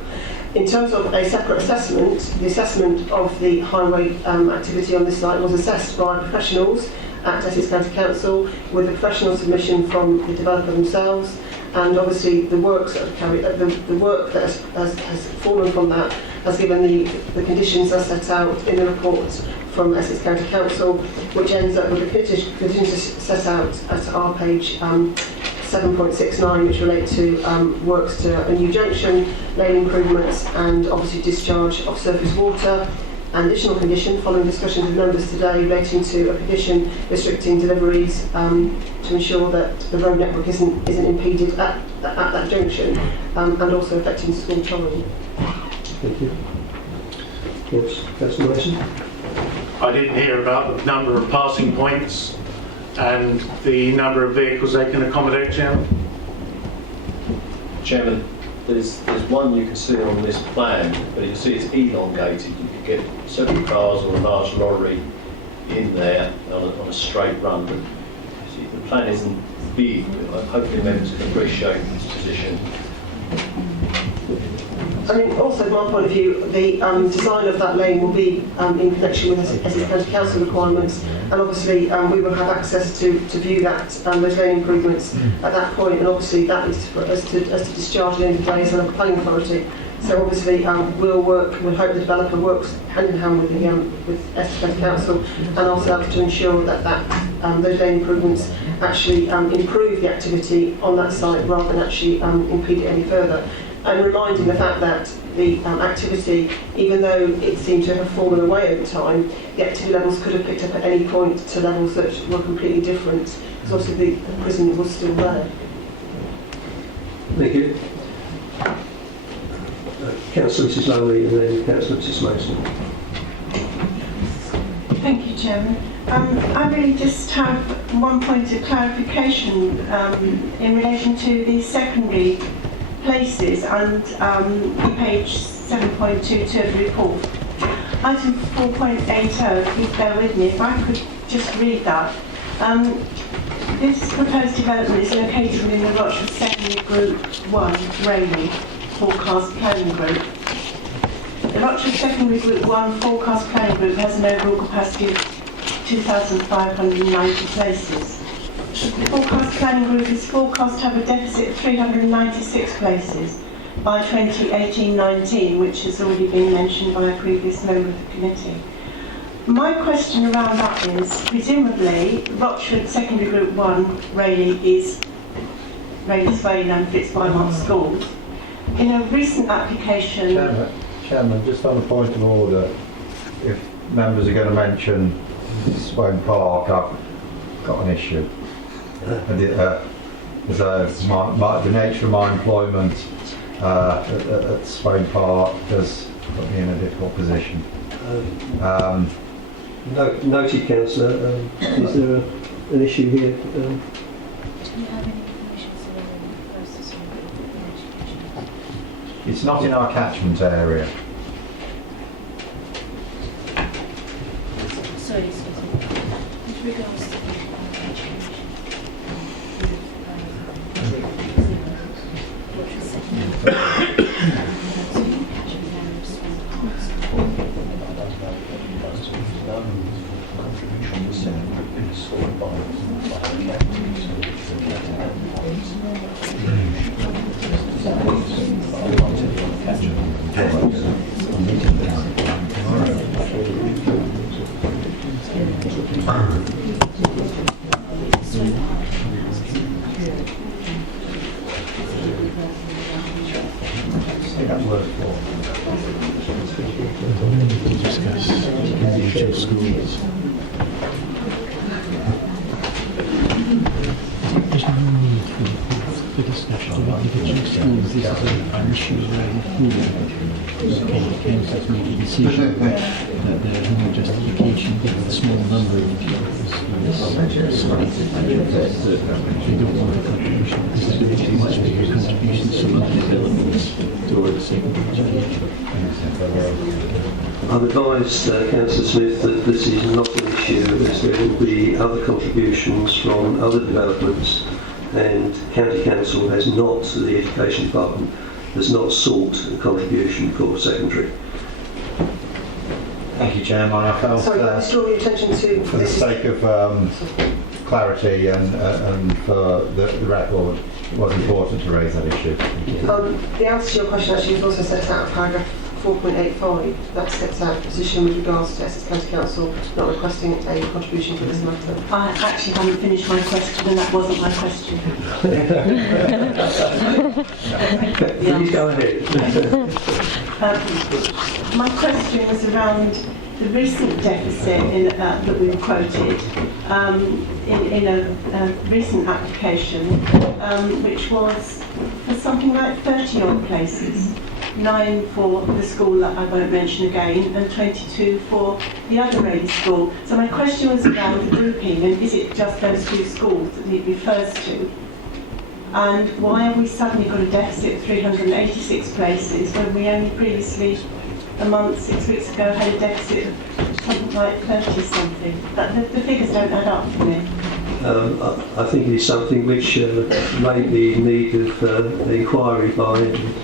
In terms of a separate assessment, the assessment of the highway activity on this site was assessed by professionals at Essex County Council with a professional submission from the developer themselves, and obviously the works that have carried, the work that has fallen from that has given the conditions as set out in the report from Essex County Council, which ends up with the conditions set out at our page 7.69, which relate to works to a new junction, lane improvements, and obviously discharge of surface water. An additional condition, following discussions with members today, relating to a condition restricting deliveries to ensure that the road network isn't impeded at that junction, and also affecting school travelling. Thank you. Yes, Councillor Mason. I didn't hear about the number of passing points and the number of vehicles they can accommodate, Chairman. Chairman, there's one you can see on this plan, but you see it's elongated. You could get several cars or a large lorry in there on a straight run. But see, the plan isn't big. Hopefully members can appreciate this position. I mean, also from my point of view, the design of that lane will be in connection with Essex County Council requirements, and obviously we will have access to view that those lane improvements at that point, and obviously that is for us to discharge at the end of the day as a planning authority. So obviously we'll hope the developer works hand in hand with Essex County Council, and also have to ensure that those lane improvements actually improve the activity on that site rather than actually impede it any further. And reminding the fact that the activity, even though it seemed to have fallen away over time, the activity levels could have picked up at any point to levels that were completely different, because obviously the prison was still there. Thank you. Councillor Mrs Lowry and then Councillor Mrs Mason. Thank you, Chairman. I really just have one point of clarification in relation to the secondary places and page 7.22 of the report. Item 4.80, please bear with me, if I could just read that. This proposed development is located within the Rochford Secondary Group 1 Rayleigh Forecast Planning Group. The Rochford Secondary Group 1 Forecast Planning Group has an overall capacity of 2,590 places. The forecast planning group is forecast to have a deficit of 396 places by 2018-19, which has already been mentioned by a previous member of the committee. My question around that is, presumably, Rochford Secondary Group 1 Rayleigh is Rayleigh Swain and Fitzwilmot schools. In a recent application... Chairman, just on a point of order, if members are going to mention Swain Park, I've got an issue. And the nature of my employment at Swain Park does put me in a difficult position. Noted, Councillor. Is there an issue here? Do you have any information surrounding the process of education? It's not in our catchment area. Sorry, excuse me. With regards to education, the discussion of individual schools, this is an issue where the councils make a decision that there is no justification given the small number of schools they don't want a contribution because they're going to make much bigger contributions from other developments towards secondary education. I've advised Councillor Smith that this is not an issue, as there will be other contributions from other developments, and County Council has not, the Education Department, has not sought a contribution for secondary. Thank you, Chairman. I felt, Sorry, I just draw your attention to... for the sake of clarity and for the record, it was important to raise that issue. The answer to your question actually is also set out in paragraph 4.85. That sets out the position with regards to Essex County Council not requesting a contribution for this matter. I actually haven't finished my question, and that wasn't my question. Please go ahead. My question was around the recent deficit that we've quoted in a recent application, which was for something like 30 odd places. 9 for the school that I won't mention again, and 22 for the other Raleigh school. So my question was around the grouping, and is it just those 2 schools that it refers to? And why have we suddenly got a deficit of 386 places when we only previously, a month, 6 weeks ago, had a deficit of something like 30 something? But the figures don't add up for me. I think it is something which may be in need of inquiry by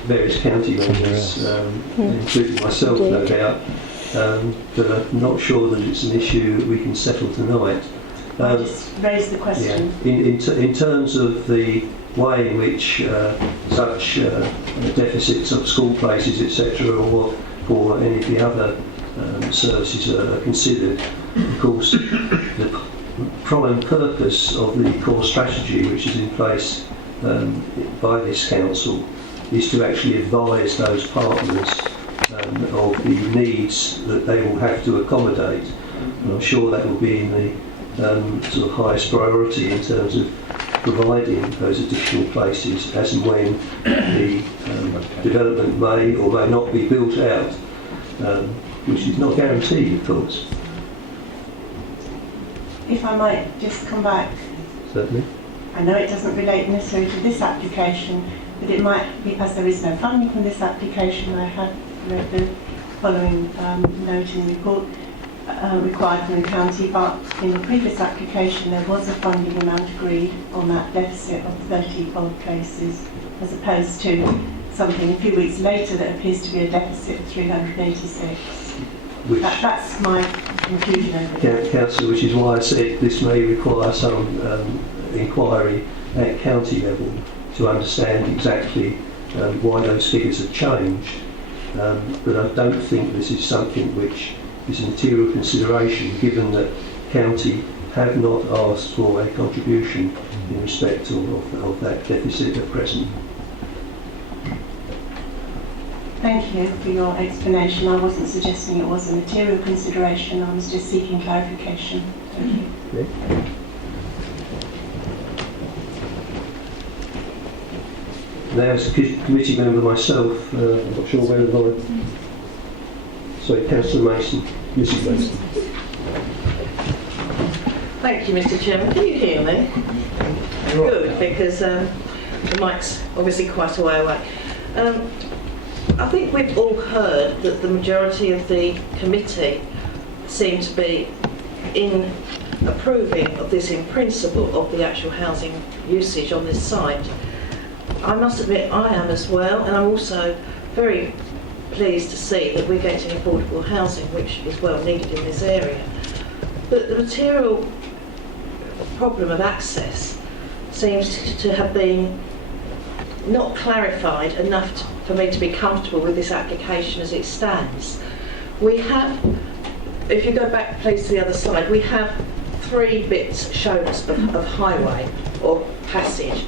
various county members, including myself, no doubt. But I'm not sure that it's an issue that we can settle tonight. Just raise the question. Yeah. In terms of the way in which such deficits of school places, etc., or any of the other services are considered, of course, the prime purpose of the core strategy, which is in place by this council, is to actually advise those partners of the needs that they will have to accommodate. And I'm sure that will be in the sort of highest priority in terms of providing those additional places as and when the development may or may not be built out, which is not guaranteed, of course. If I might just come back. Certainly. I know it doesn't relate necessarily to this application, but it might, because there is no funding from this application. I have read the following note in the report required from the county, but in the previous application there was a funding amount agreed on that deficit of 30 odd places, as opposed to something a few weeks later that appears to be a deficit of 386. That's my conclusion over it. Council, which is why I said this may require some inquiry at county level to understand exactly why those figures have changed. But I don't think this is something which is a material consideration, given that county have not asked for a contribution in respect of that deficit at present. Thank you for your explanation. I wasn't suggesting it was a material consideration, I was just seeking clarification. Thank you. Okay. Now, as a committee member myself, I'm not sure whether sorry, Councillor Mason. Mrs. Mason. Thank you, Mr. Chairman. Can you hear me? Good, because the mic's obviously quite a way away. I think we've all heard that the majority of the committee seem to be in approving of this in principle of the actual housing usage on this site. I must admit I am as well, and I'm also very pleased to see that we're getting affordable housing, which is well needed in this area. But the material problem of access seems to have been not clarified enough for me to be comfortable with this application as it stands. We have, if you go back please to the other slide, we have 3 bits shown us of highway or passage.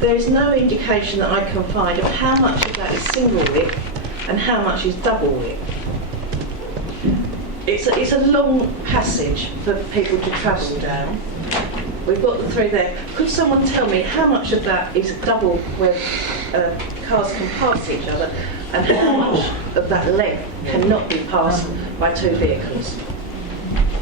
There is no indication that I can find of how much of that is single width and how much is double width. It's a long passage for people to travel down. we've got the 3 there. Could someone tell me how much of that is double where cars can pass each other, and how much of that length cannot be passed by 2 vehicles?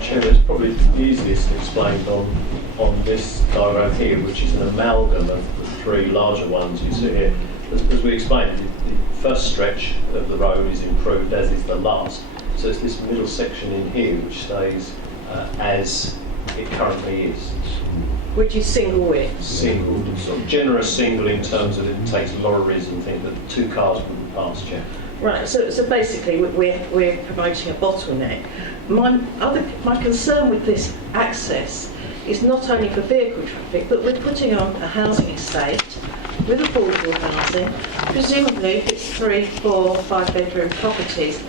Chair, it's probably easiest explained on this diagram here, which is an amalgam of the 3 larger ones you see here. As we explained, the first stretch of the road is improved, as is the last. So it's this middle section in here which stays as it currently is. Which is single width? Single, sort of generous single in terms of it takes lorries and things that 2 cars wouldn't pass, Chair. Right, so basically we're promoting a bottleneck. My concern with this access is not only for vehicle traffic, but we're putting on a housing estate with affordable housing. Presumably if it's 3, 4, 5 bedroom properties,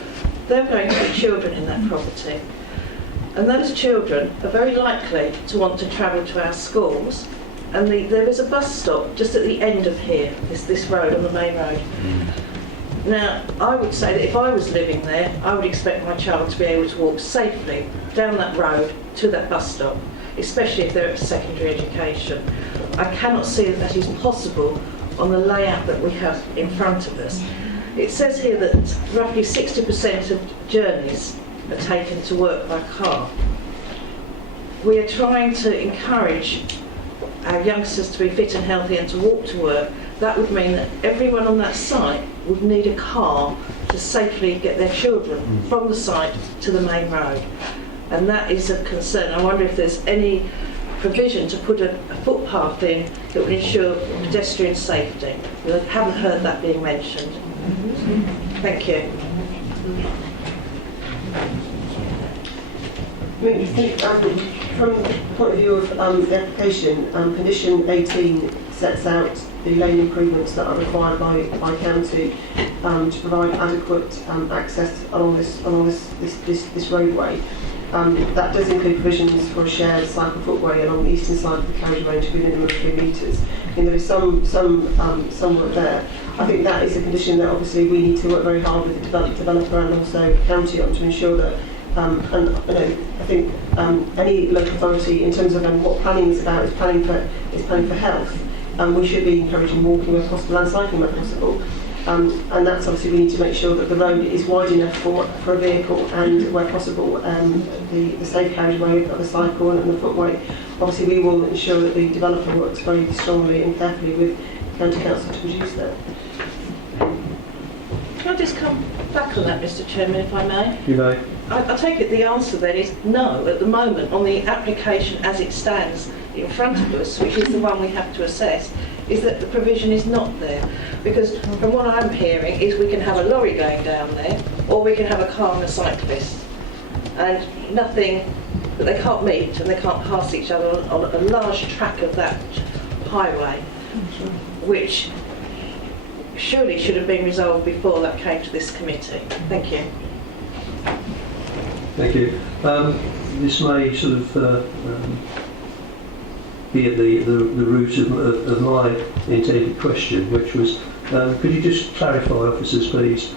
there are going to be children in that property. And those children are very likely to want to travel to our schools. And there is a bus stop just at the end of here, this road, on the main road. Now, I would say that if I was living there, I would expect my child to be able to walk safely down that road to that bus stop, especially if they're at secondary education. I cannot see that is possible on the layout that we have in front of us. It says here that roughly 60% of journeys are taken to work by car. We are trying to encourage our youngsters to be fit and healthy and to walk to work. That would mean that everyone on that site would need a car to safely get their children from the site to the main road. And that is a concern. I wonder if there's any provision to put a footpath in that would ensure pedestrian safety. I haven't heard that being mentioned. Thank you. I mean, I think from the point of view of the application, condition 18 sets out the lane improvements that are required by county to provide adequate access along this roadway. That does include provisions for a shared cycle footway along the eastern side of the carriage range to be a minimum of 3 metres. And there is some work there. I think that is a condition that obviously we need to work very hard with the developer and also the county on to ensure that. I think any local authority, in terms of what planning is about, is planning for health. We should be encouraging walking where possible and cycling where possible. And that's obviously we need to make sure that the road is wide enough for a vehicle and where possible the safe carriageway of the cycle and the footway. Obviously we will ensure that the developer works very strongly and carefully with County Council to produce that. Can I just come back on that, Mr. Chairman, if I may? You may. I take it the answer then is no. At the moment, on the application as it stands in front of us, which is the one we have to assess, is that the provision is not there. Because from what I'm hearing is we can have a lorry going down there, or we can have a car and a cyclist. And nothing, that they can't meet and they can't pass each other on a large track of that highway, which surely should have been resolved before that came to this committee. Thank you. Thank you. This may sort of be at the root of my intended question, which was, could you just clarify, officers, please,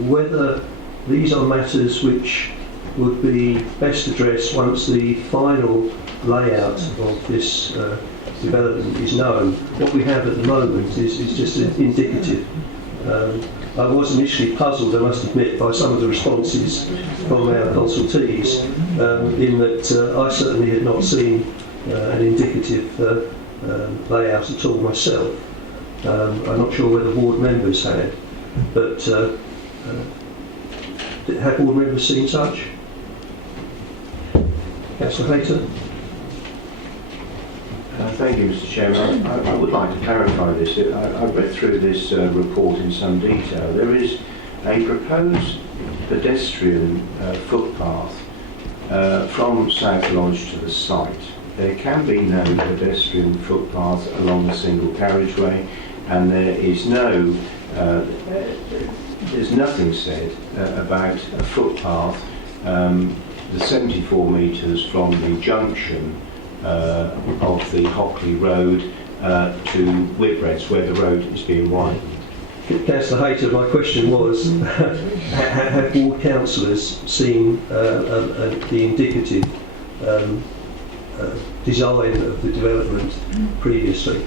whether these are matters which would be best addressed once the final layout of this development is known? What we have at the moment is just indicative. I was initially puzzled, I must admit, by some of the responses from our consultees, in that I certainly had not seen an indicative layout at all myself. I'm not sure whether board members had, but have board members seen such? Councillor Hayter? Thank you, Mr. Chairman. I would like to clarify this. I've read through this report in some detail. There is a proposed pedestrian footpath from South Lodge to the site. There can be no pedestrian footpath along the single carriageway, and there is there's nothing said about a footpath the 74 metres from the junction of the Hockley Road to Whitbreads, where the road is being widened. Councillor Hayter, my question was, have ward councillors seen the indicative design of the development previously?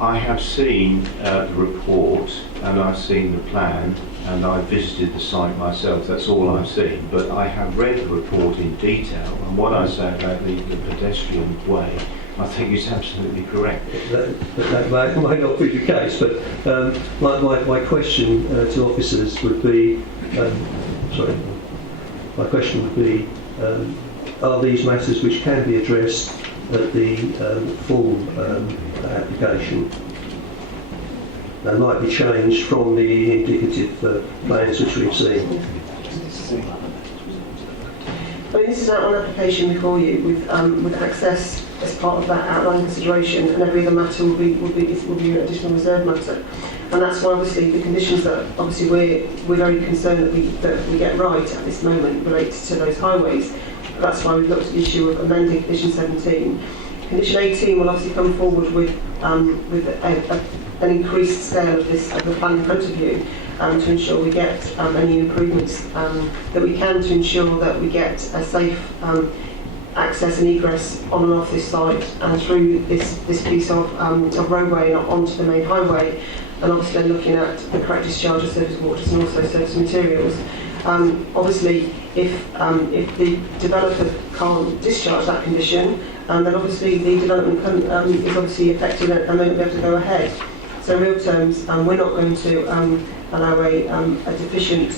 I have seen the report and I've seen the plan and I've visited the site myself. That's all I've seen. But I have read the report in detail, and what I say about the pedestrian way, I think is absolutely correct. That might not be the case, but my question to officers would be, are these matters which can be addressed at the full application? They might be changed from the indicative plans which we've seen. But this is now an application before you with access as part of that outline consideration, and every other matter will be an additional reserve matter. And that's why obviously the conditions that obviously we're very concerned that we get right at this moment relate to those highways. That's why we've looked at the issue of amending Condition 17. Condition 18 will obviously come forward with an increased scale of the plan in front of you to ensure we get any improvements that we can to ensure that we get a safe access and egress on and off this site and through this piece of roadway and onto the main highway, and obviously then looking at the correct discharge of surface waters and also surface materials. Obviously, if the developer can't discharge that condition, then obviously the development is obviously affected and won't be able to go ahead. So in real terms, we're not going to allow a deficient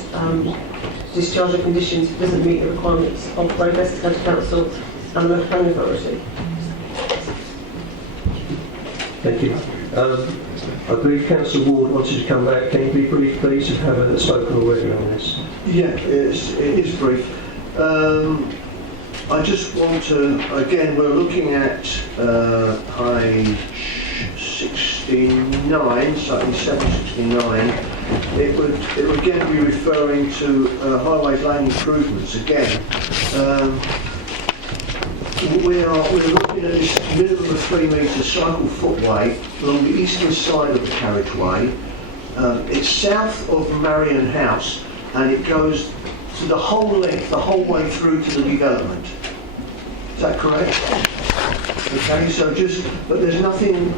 discharge of conditions that doesn't meet the requirements of both Essex County Council and the local planning authority. Thank you. I believe Councillor Ward wanted to come back. Can you be brief, please, and have spoken already on this? Yeah, it is brief. I just want to, again, we're looking at page 69, certainly 769. It would again be referring to highway lane improvements again. We're looking at this minimum of 3 metre cycle footway along the eastern side of the carriageway. It's south of Marion House, and it goes to the whole length, the whole way through to the development. Is that correct? Okay, so but there's nothing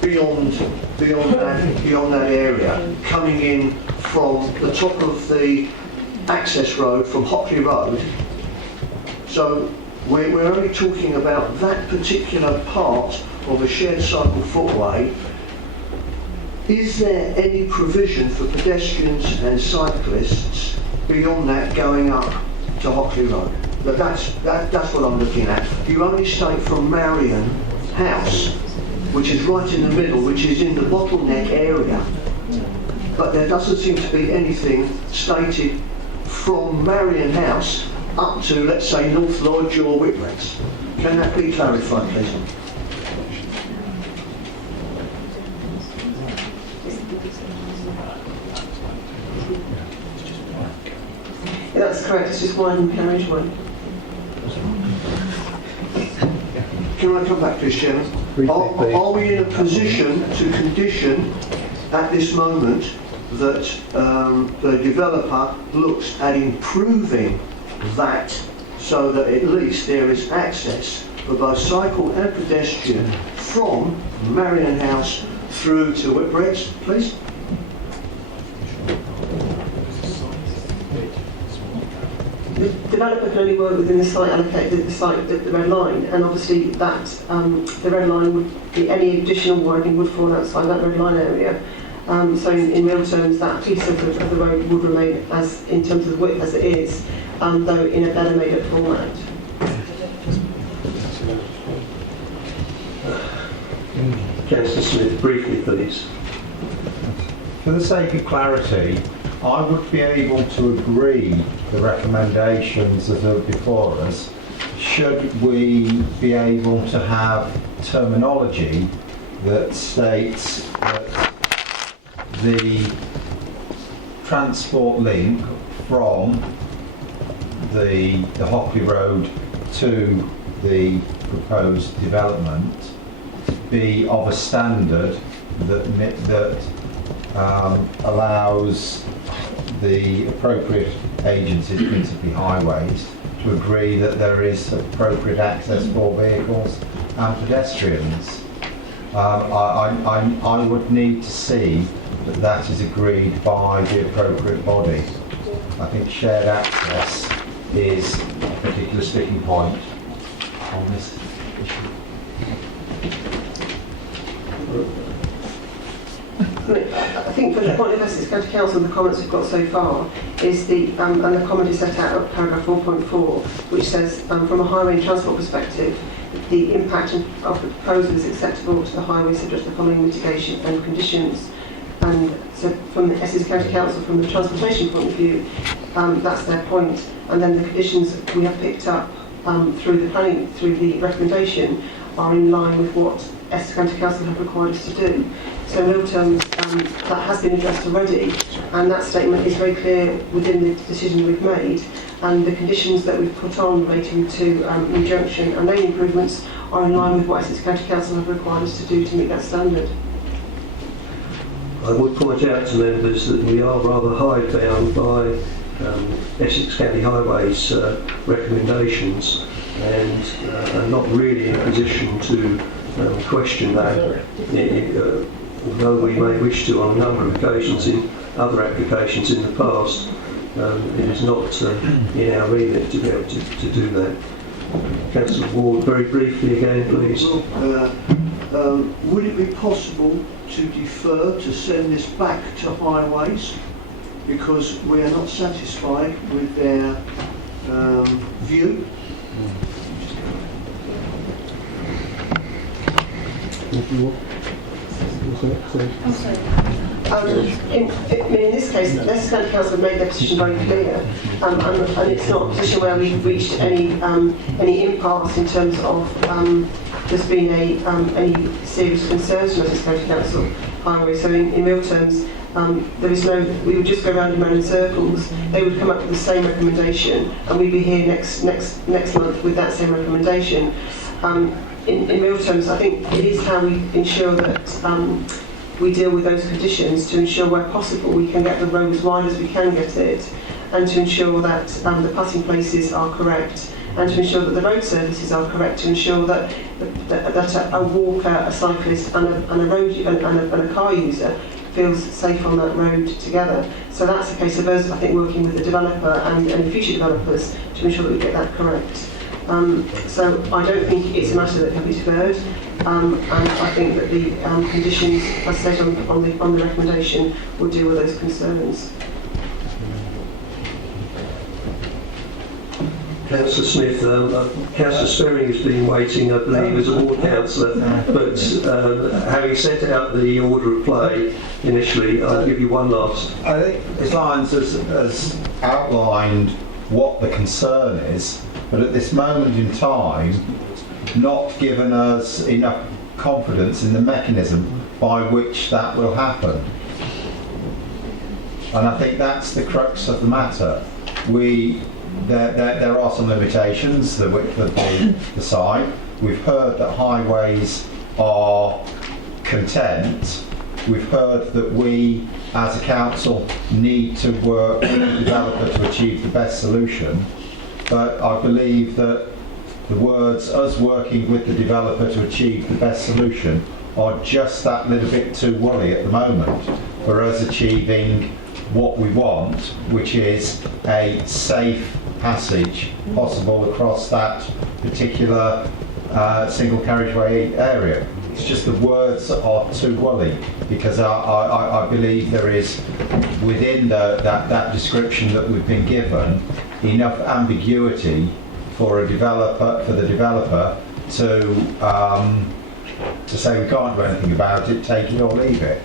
beyond that area coming in from the top of the access road from Hockley Road. So we're only talking about that particular part of a shared cycle footway. Is there any provision for pedestrians and cyclists beyond that going up to Hockley Road? That's what I'm looking at. You only state from Marion House, which is right in the middle, which is in the bottleneck area. But there doesn't seem to be anything stated from Marion House up to, let's say, North Lodge or Whitbreads. Can that be clarified, please? Yeah, that's correct. It's just widened carriageway. Can I come back, please, Chairman? Are we in a position to condition at this moment that the developer looks at improving that so that at least there is access for both cycle and pedestrian from Marion House through to Whitbreads, please? The developer can only work within the site allocated, the red line, and obviously that the red line would be any additional widening would fall outside that red line area. So in real terms, that piece of the road would remain as in terms of the width as it is, though in a better made up format. Councillor Smith, briefly, please. For the sake of clarity, I would be able to agree the recommendations that are before us should we be able to have terminology that states that the transport link from the Hockley Road to the proposed development be of a standard that allows the appropriate agencies, principally highways, to agree that there is appropriate access for vehicles and pedestrians. I would need to see that that is agreed by the appropriate body. I think shared access is a particular sticking point on this issue. I think from the point of Essex County Council, the comments we've got so far is and the comment is set out at paragraph 4.4, which says, from a highway and transport perspective, the impact of the proposal is acceptable to the highway subject to the following mitigation and conditions. And so from the Essex County Council, from the transportation point of view, that's their point. And then the conditions we have picked up through the recommendation are in line with what Essex County Council have required us to do. So in real terms, that has been addressed already, and that statement is very clear within the decision we've made, and the conditions that we've put on relating to New Junction and lane improvements are in line with what Essex County Council have required us to do to meet that standard. I would point out to members that we are rather hidebound by Essex County Highways recommendations, and are not really in a position to question that, although we may wish to on a number of occasions in other applications in the past. It is not in our remit to be able to do that. Councillor Ward, very briefly again, please. Would it be possible to defer, to send this back to Highways, because we are not satisfied with their view? In this case, the Essex County Council have made their position very clear, and it's not a position where we've reached any impasse in terms of there's been any serious concerns from Essex County Council Highway. So in real terms, there is no. We would just go round and round in circles. They would come up with the same recommendation, and we'd be here next month with that same recommendation. In real terms, I think it is how we ensure that we deal with those conditions to ensure where possible we can get the road as wide as we can get it, and to ensure that the passing places are correct, and to ensure that the road services are correct, to ensure that a walker, a cyclist and a car user feels safe on that road together. So that's a case of us, I think, working with the developer and any future developers to ensure that we get that correct. So I don't think it's a matter that can be deferred, and I think that the conditions, as stated on the recommendation, will deal with those concerns. Councillor Smith, Councillor Sperring has been waiting, I believe, as a ward councillor, but having set out the order of play initially, I'll give you one last. I think Ms Lyons has outlined what the concern is, but at this moment in time, not given us enough confidence in the mechanism by which that will happen. And I think that's the crux of the matter. There are some limitations, the width of the site. We've heard that Highways are content. We've heard that we, as a council, need to work with the developer to achieve the best solution. But I believe that the words, us working with the developer to achieve the best solution, are just that little bit too woolly at the moment for us achieving what we want, which is a safe passage possible across that particular single carriageway area. It's just the words are too woolly, because I believe there is within that description that we've been given enough ambiguity for the developer to say we can't do anything about it, take it or leave it.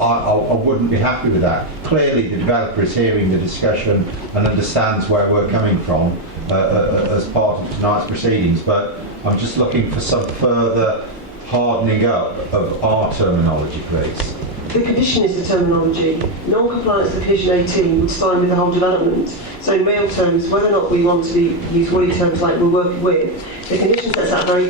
I wouldn't be happy with that. Clearly the developer is hearing the discussion and understands where we're coming from as part of tonight's proceedings, but I'm just looking for some further hardening up of our terminology, please. The condition is the terminology. Non-compliance with Vision 18 would sign with the whole development. So in real terms, whether or not we want to use woolly terms like we're working with, The condition sets out a very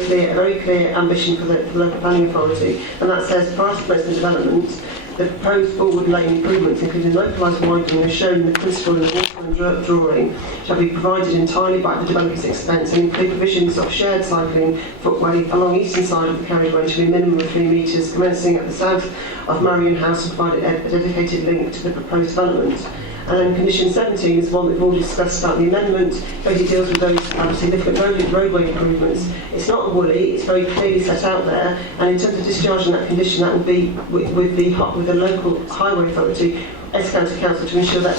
clear ambition for the local planning authority, and that says prior to placement development, the proposed Bullwood Lane improvements, including localised widening, as shown in the principle in the waterfront drawing, shall be provided entirely by the developer's expense and include provisions of shared cycling footway along the eastern side of the carriageway to be a minimum of 3 metres, commencing at the south of Marion House, and provide a dedicated link to the proposed development. And then condition 17 is one we've already discussed about the amendment, because it deals with those significant roadway improvements. It's not woolly, it's very clearly set out there, and in terms of discharging that condition, that will be with the local highway authority, Essex County Council, to ensure that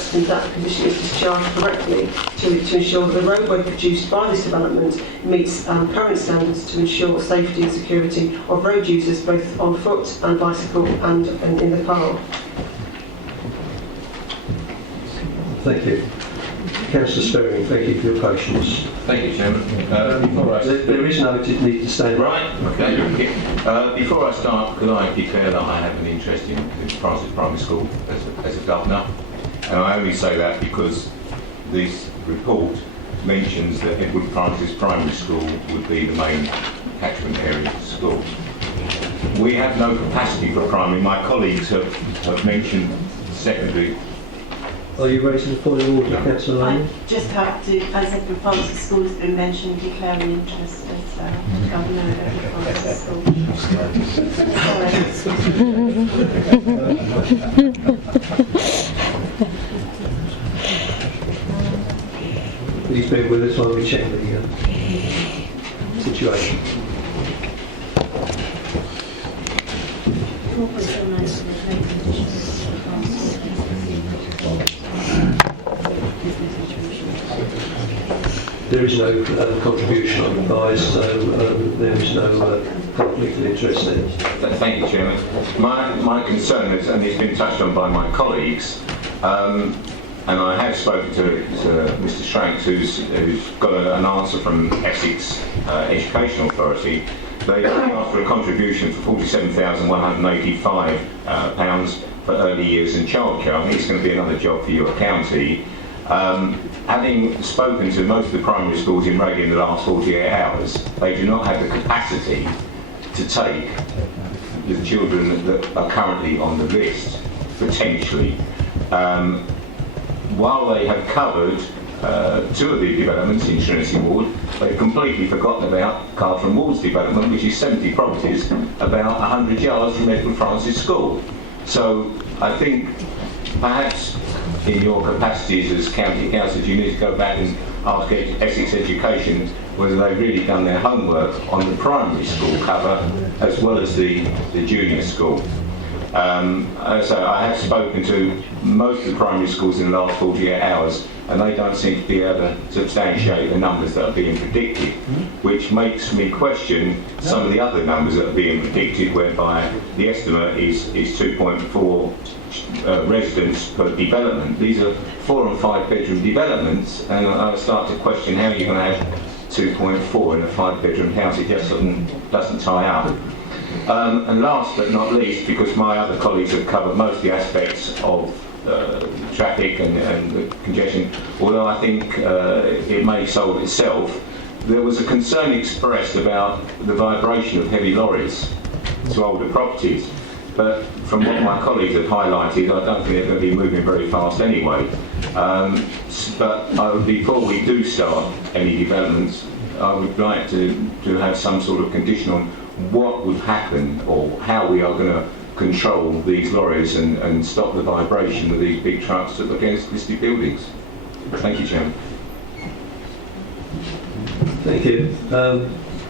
condition is discharged correctly, to ensure that the roadway produced by this development meets current standards to ensure safety and security of road users, both on foot and bicycle and in the car. Thank you. Councillor Spearing, thank you for your patience. Thank you, Chairman. There is no need to stand. Right, okay. Before I start, could I declare that I have an interest in Francis Primary School as a governor? And I only say that because this report mentions that Edward Francis Primary School would be the main catchment area of the school. We have no capacity for primary. My colleagues have mentioned secondary. Are you raising a point of order, Councillor Lane? I just have to, as Edward Francis School has been mentioned, declare an interest as governor of Edward Francis School. Please bear with us while we check the situation. There is no contribution on the buys, so there is no conflict of interest there. Thank you, Chairman. My concern is, and it's been touched on by my colleagues, and I have spoken to Mr. Shranks, who's got an answer from Essex Educational Authority. They asked for a contribution for £47,185 for early years and childcare. I think it's going to be another job for your county. Having spoken to most of the primary schools in Raleigh in the last 48 hours, they do not have the capacity to take the children that are currently on the list, potentially. While they have covered 2 of the developments in Trinity Ward, they've completely forgotten about Carlton Ward's development, which is 70 properties about 100 yards from Edward Francis School. So I think perhaps in your capacities as county councillors, you need to go back and ask Essex Education whether they've really done their homework on the primary school cover as well as the junior school. So I have spoken to most of the primary schools in the last 48 hours, and they don't seem to be able to substantiate the numbers that are being predicted, which makes me question some of the other numbers that are being predicted, whereby the estimate is 2.4 residents per development. These are 4 and 5 bedroom developments, and I start to question how you're going to have 2.4 in a 5 bedroom house. It just doesn't tie up. And last but not least, because my other colleagues have covered most of the aspects of traffic and the congestion, although I think it may solve itself, there was a concern expressed about the vibration of heavy lorries to older properties. But from what my colleagues have highlighted, I don't think they're going to be moving very fast anyway. But before we do start any developments, I would like to have some sort of condition on what would happen or how we are going to control these lorries and stop the vibration of these big trucks up against listed buildings. Thank you, Chairman. Thank you.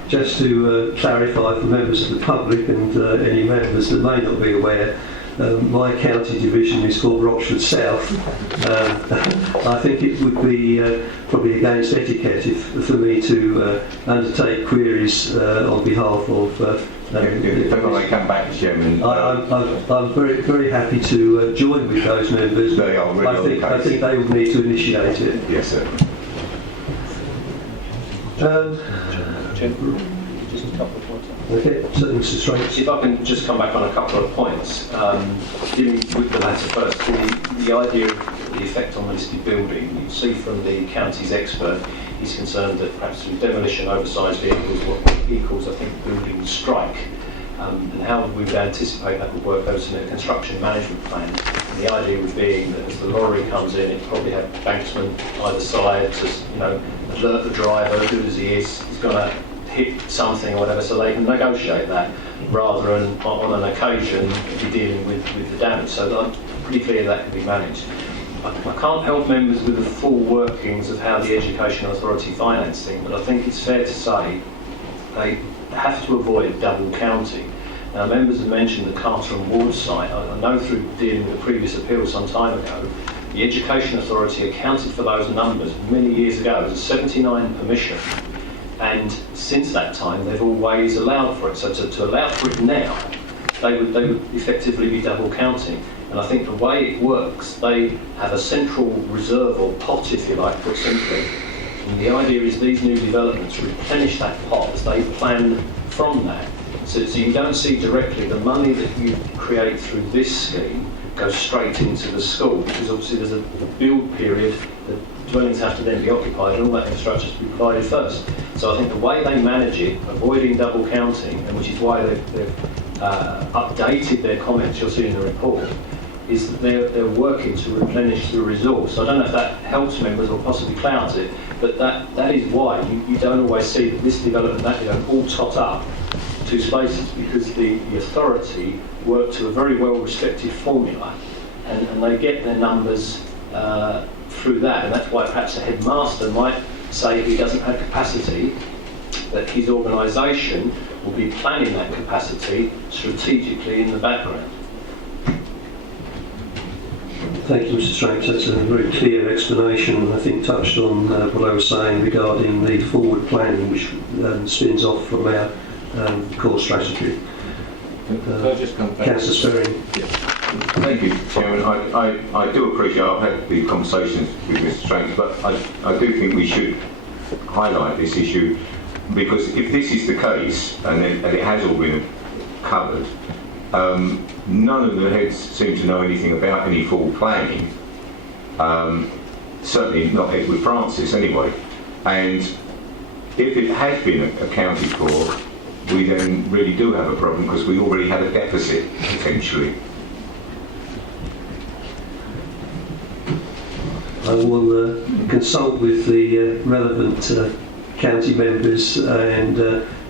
Just to clarify for members of the public and any members that may not be aware, my county division is called Rochford South. I think it would be probably against etiquette for me to undertake queries on behalf of... When I come back, Chairman. I'm very, very happy to join with those members. They are really I think they would need to initiate it. Yes, sir. Just a couple of points. Okay, so Mr. Strange. If I can just come back on a couple of points, dealing with the latter first, the idea of at the effect on the listed building. You see from the county's expert, he's concerned that perhaps through demolition of oversized vehicles, what he calls, I think, building strike. And how we would anticipate that would work goes in a construction management plan. And the idea would be that as the lorry comes in, it probably have banksmen either side to, alert the driver, good as he is, he's going to hit something or whatever, so they can negotiate that rather than on an occasion be dealing with the damage. So I'm pretty clear that can be managed. I can't help members with the full workings of how the Education Authority finance thing, but I think it's fair to say they have to avoid double counting. Now, members have mentioned the Carter and Ward site. I know through dealing with the previous appeal some time ago, the Education Authority accounted for those numbers many years ago as a 79 permission, and since that time they've always allowed for it. So to allow for it now, they would effectively be double counting. And I think the way it works, they have a central reserve or pot, if you like, put simply. And the idea is these new developments replenish that pot as they plan from that. So you don't see directly the money that you create through this scheme go straight into the school, because obviously there's a build period, the dwellings have to then be occupied and all that infrastructure has to be provided first. So I think the way they manage it, avoiding double counting, and which is why they've updated their comments you'll see in the report, is that they're working to replenish the resource. So I don't know if that helps members or possibly clouds it, but that is why you don't always see that this development, that development all tot up two spaces, because the authority work to a very well respected formula and they get their numbers through that, and that's why perhaps a headmaster might say if he doesn't have capacity that his organisation will be planning that capacity strategically in the background. Thank you, Mr. Stranks. That's a very clear explanation, I think touched on what I was saying regarding the forward planning, which spins off from our core strategy. Can I just come back? Councillor Sperring. Thank you, Chairman. I do appreciate, I've had the conversations with Mr. Stranks, but I do think we should highlight this issue, because if this is the case, and it has all been covered, none of the heads seem to know anything about any full planning, certainly not Edward Francis anyway, and if it has been accounted for, we then really do have a problem, because we already have a deficit potentially. I will consult with the relevant county members, and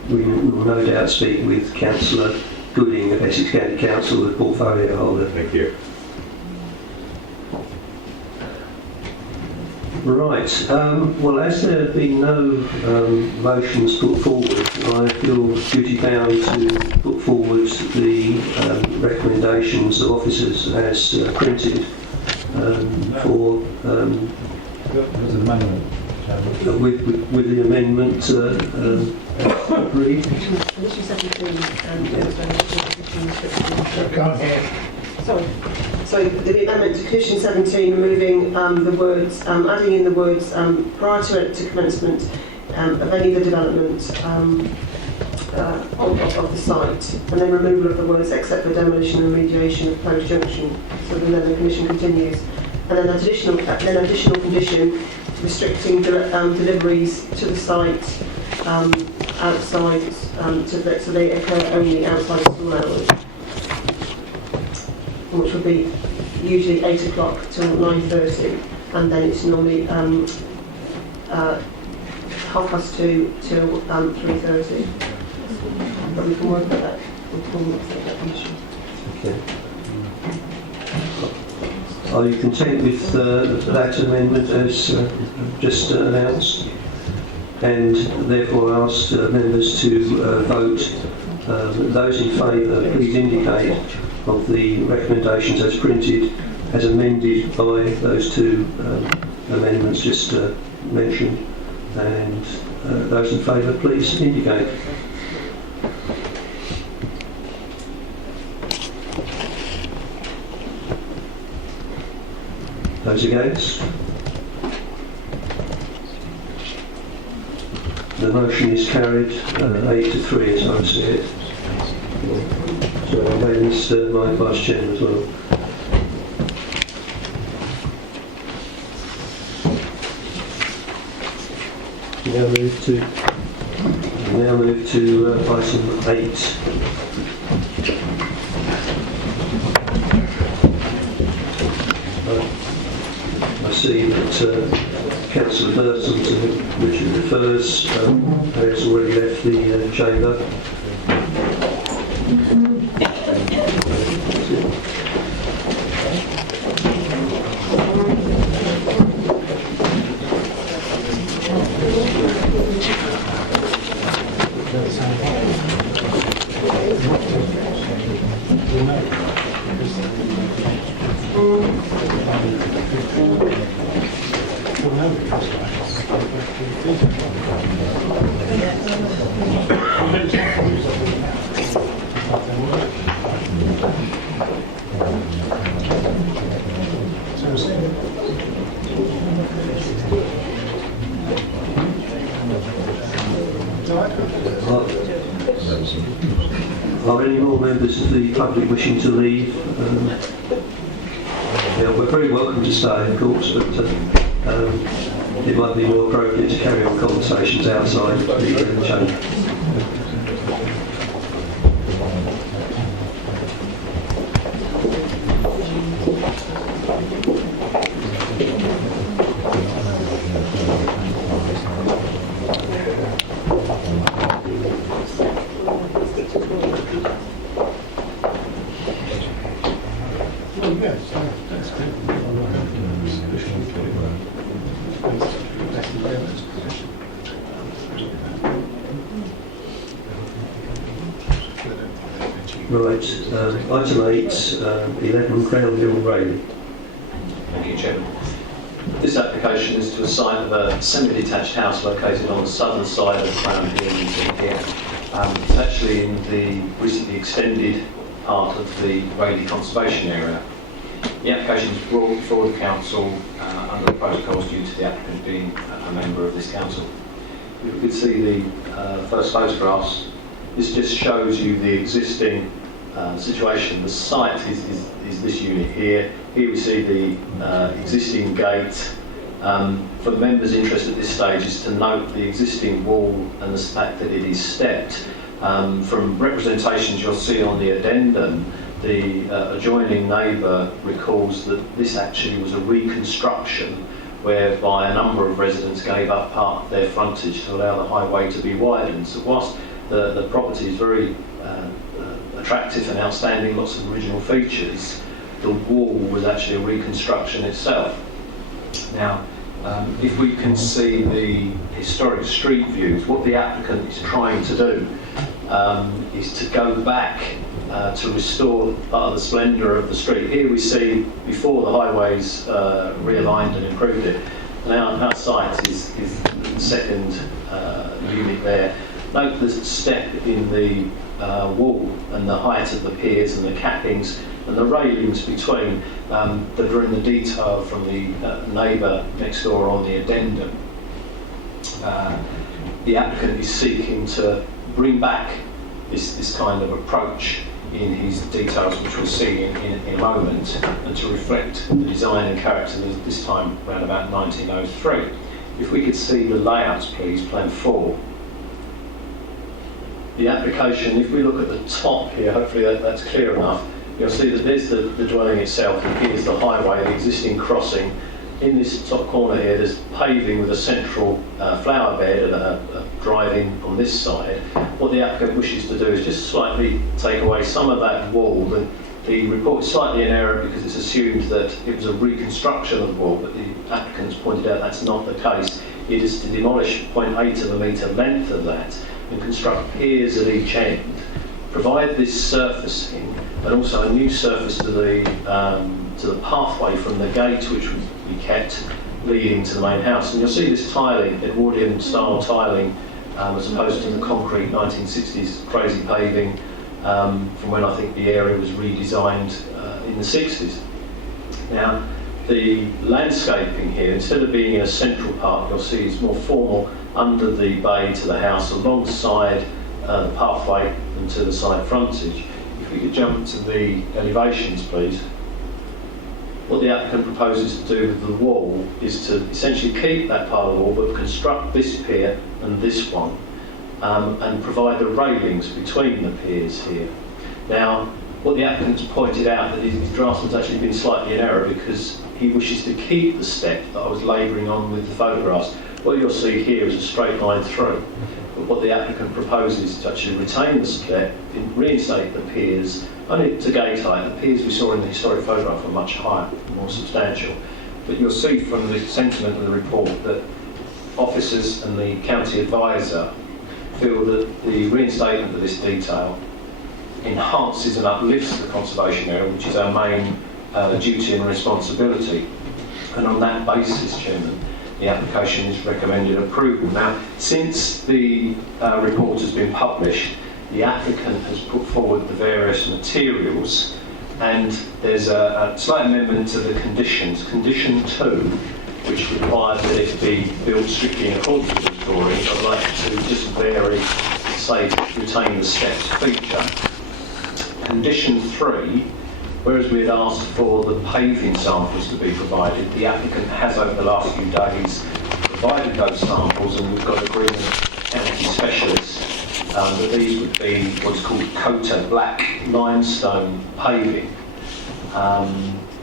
we will no doubt speak with Councillor Gooding of Essex County Council, the portfolio holder. Thank you. Right. Well, as there have been no motions put forward, I feel duty bound to put forward the recommendations of officers as printed for with the amendment agreed. Sorry. So the amendment to Condition 17, removing the words, adding in the words prior to commencement of any of the development of the site, and then removal of the words except for demolition and remediation of Post Junction. So then the condition continues, and then additional condition restricting deliveries to the site outside, so they occur only outside of school hours, which would be usually 8 o'clock till 9:30, and then it's normally 2:30 till 3:30. But we can work at that. We can work at that condition. Okay. Are you content with that amendment as just announced? And therefore I ask members to vote. Those in favour, please indicate of the recommendations as printed, as amended by those two amendments just mentioned. And those in favour, please indicate. Those against? The motion is carried 8-3 as I see it. So I made this my Vice Chairman as well. now move to item 8. I see that Councillor Burton, to which it refers, has already left the chamber. Are any more members of the public wishing to leave? Yeah, we're very welcome to stay, of course, but it might be more appropriate to carry on conversations outside the chamber. Right, item 8, 11 Crown Hill Rayleigh. Thank you, Chairman. This application is to a site of a semi-detached house located on the southern side of Crown Hill in here. It's actually in the recently extended part of the Rayleigh Conservation Area. The application is brought before the Council under the protocols due to the applicant being a member of this Council. If we could see the first photographs, this just shows you the existing situation. The site is this unit here. Here we see the existing gate. For the members' interest at this stage is to note the existing wall and the fact that it is stepped. From representations you'll see on the addendum, the adjoining neighbour recalls that this actually was a reconstruction whereby a number of residents gave up part of their frontage to allow the highway to be widened. So whilst the property is very attractive and outstanding, lots of original features, the wall was actually a reconstruction itself. Now, if we can see the historic street views, what the applicant is trying to do is to go back to restore part of the splendour of the street. Here we see before the highways realigned and improved it. Now our site is the second unit there. Note the step in the wall and the height of the piers and the cappings and the railings between that are in the detail from the neighbour next door on the addendum. The applicant is seeking to bring back this kind of approach in his details, which we'll see in a moment, and to reflect the design and character of this time around about 1903. If we could see the layouts, please, plan 4. The application, if we look at the top here, hopefully that's clear enough, you'll see that there's the dwelling itself, and here's the highway, the existing crossing. In this top corner here, there's paving with a central flower bed and a drive-in on this side. What the applicant wishes to do is just slightly take away some of that wall. The report is slightly in error because it's assumed that it was a reconstruction of the wall, but the applicant's pointed out that's not the case. It is to demolish 0.8 of a metre length of that and construct piers at each end, provide this surfacing and also a new surface to the pathway from the gate, which would be kept leading to the main house. And you'll see this tiling, Edwardian style tiling, as opposed to the concrete 1960s crazy paving from when I think the area was redesigned in the 60s. Now, the landscaping here, instead of being in a central part, you'll see it's more formal under the bay to the house, alongside the pathway and to the side frontage. If we could jump to the elevations, please. What the applicant proposes to do with the wall is to essentially keep that part of the wall but construct this pier and this one and provide the railings between the piers here. Now, what the applicant's pointed out that his draftsman's actually been slightly in error because he wishes to keep the step that I was labouring on with the photographs. What you'll see here is a straight line through. But what the applicant proposes is to actually retain the step, reinstate the piers, only to gate height. The piers we saw in the historic photograph are much higher, more substantial. But you'll see from the sentiment of the report that officers and the county advisor feel that the reinstatement of this detail enhances and uplifts the conservation area, which is our main duty and responsibility. And on that basis, Chairman, the application is recommended approval. Now, since the report has been published, the applicant has put forward the various materials, and there's a slight amendment to the conditions. Condition 2, which requires that it be built strictly in accordance with the drawings. I'd like to just vary, say, retain the steps feature. Condition 3, whereas we had asked for the paving samples to be provided, the applicant has over the last few days provided those samples, and we've got agreement with county specialists that these would be what's called Cota black limestone paving.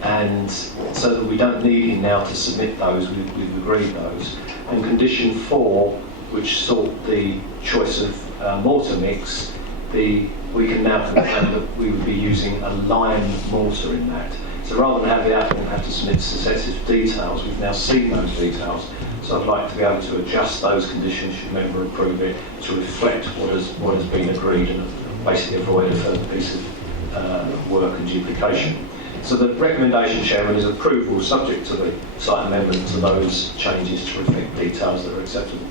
And so that we don't need him now to submit those, we've agreed those. And condition 4, which sought the choice of mortar mix, we can now confirm that we would be using a lime mortar in that. So rather than have the applicant have to submit successive details, we've now seen those details. So I'd like to be able to adjust those conditions, should the member approve it, to reflect what has been agreed and basically avoid a further piece of work and duplication. So the recommendation, Chairman, is approval subject to the site amendment to those changes to reflect details that are acceptable.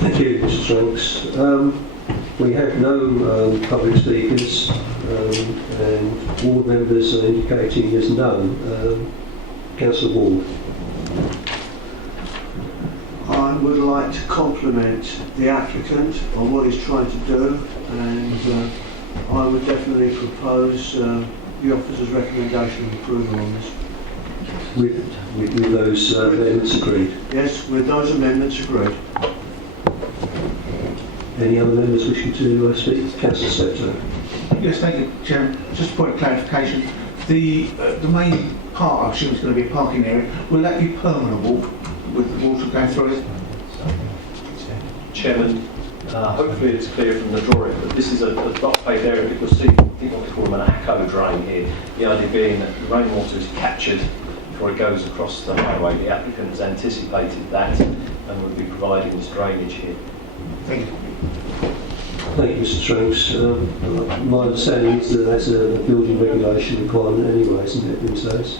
Thank you, Mr. Stranks. We have no public speakers, and ward members are indicating there's none. Councillor Ward. I would like to compliment the applicant on what he's trying to do, and I would definitely propose the officer's recommendation of approval on this. With those amendments agreed? Yes, with those amendments agreed. Any other members wishing to speak? Councillor Steptoe. Yes, thank you, Chairman. Just a point of clarification. The main part, I assume, is going to be a parking area. Will that be permeable with the water going through it? Chairman, hopefully it's clear from the drawing, but this is a block paved area. You'll see, I think what we call them an ACO drain here. The idea being that the rainwater is captured before it goes across the highway. The applicant has anticipated that and will be providing this drainage here. Thank you. Thank you, Mr. Stranks. My understanding is that that's a building regulation requirement anyway, isn't it, these days?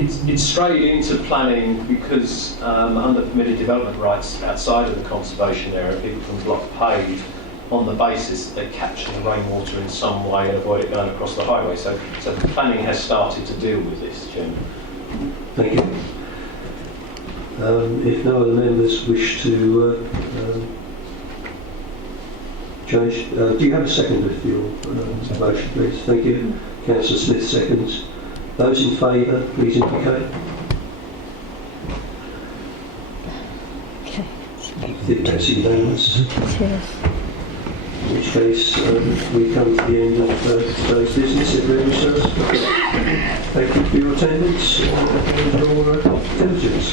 It's strayed into planning because under permitted development rights outside of the conservation area, people can block pave on the basis that they capture the rainwater in some way and avoid it going across the highway. So planning has started to deal with this, Chairman. Thank you. If no other members wish to change, do you have a seconder for your motion, please? Thank you. Councillor Smith seconds. Those in favour, please indicate. I think that's unanimous. In which case, we come to the end of today's business. It really does. Thank you for your attendance and your diligence.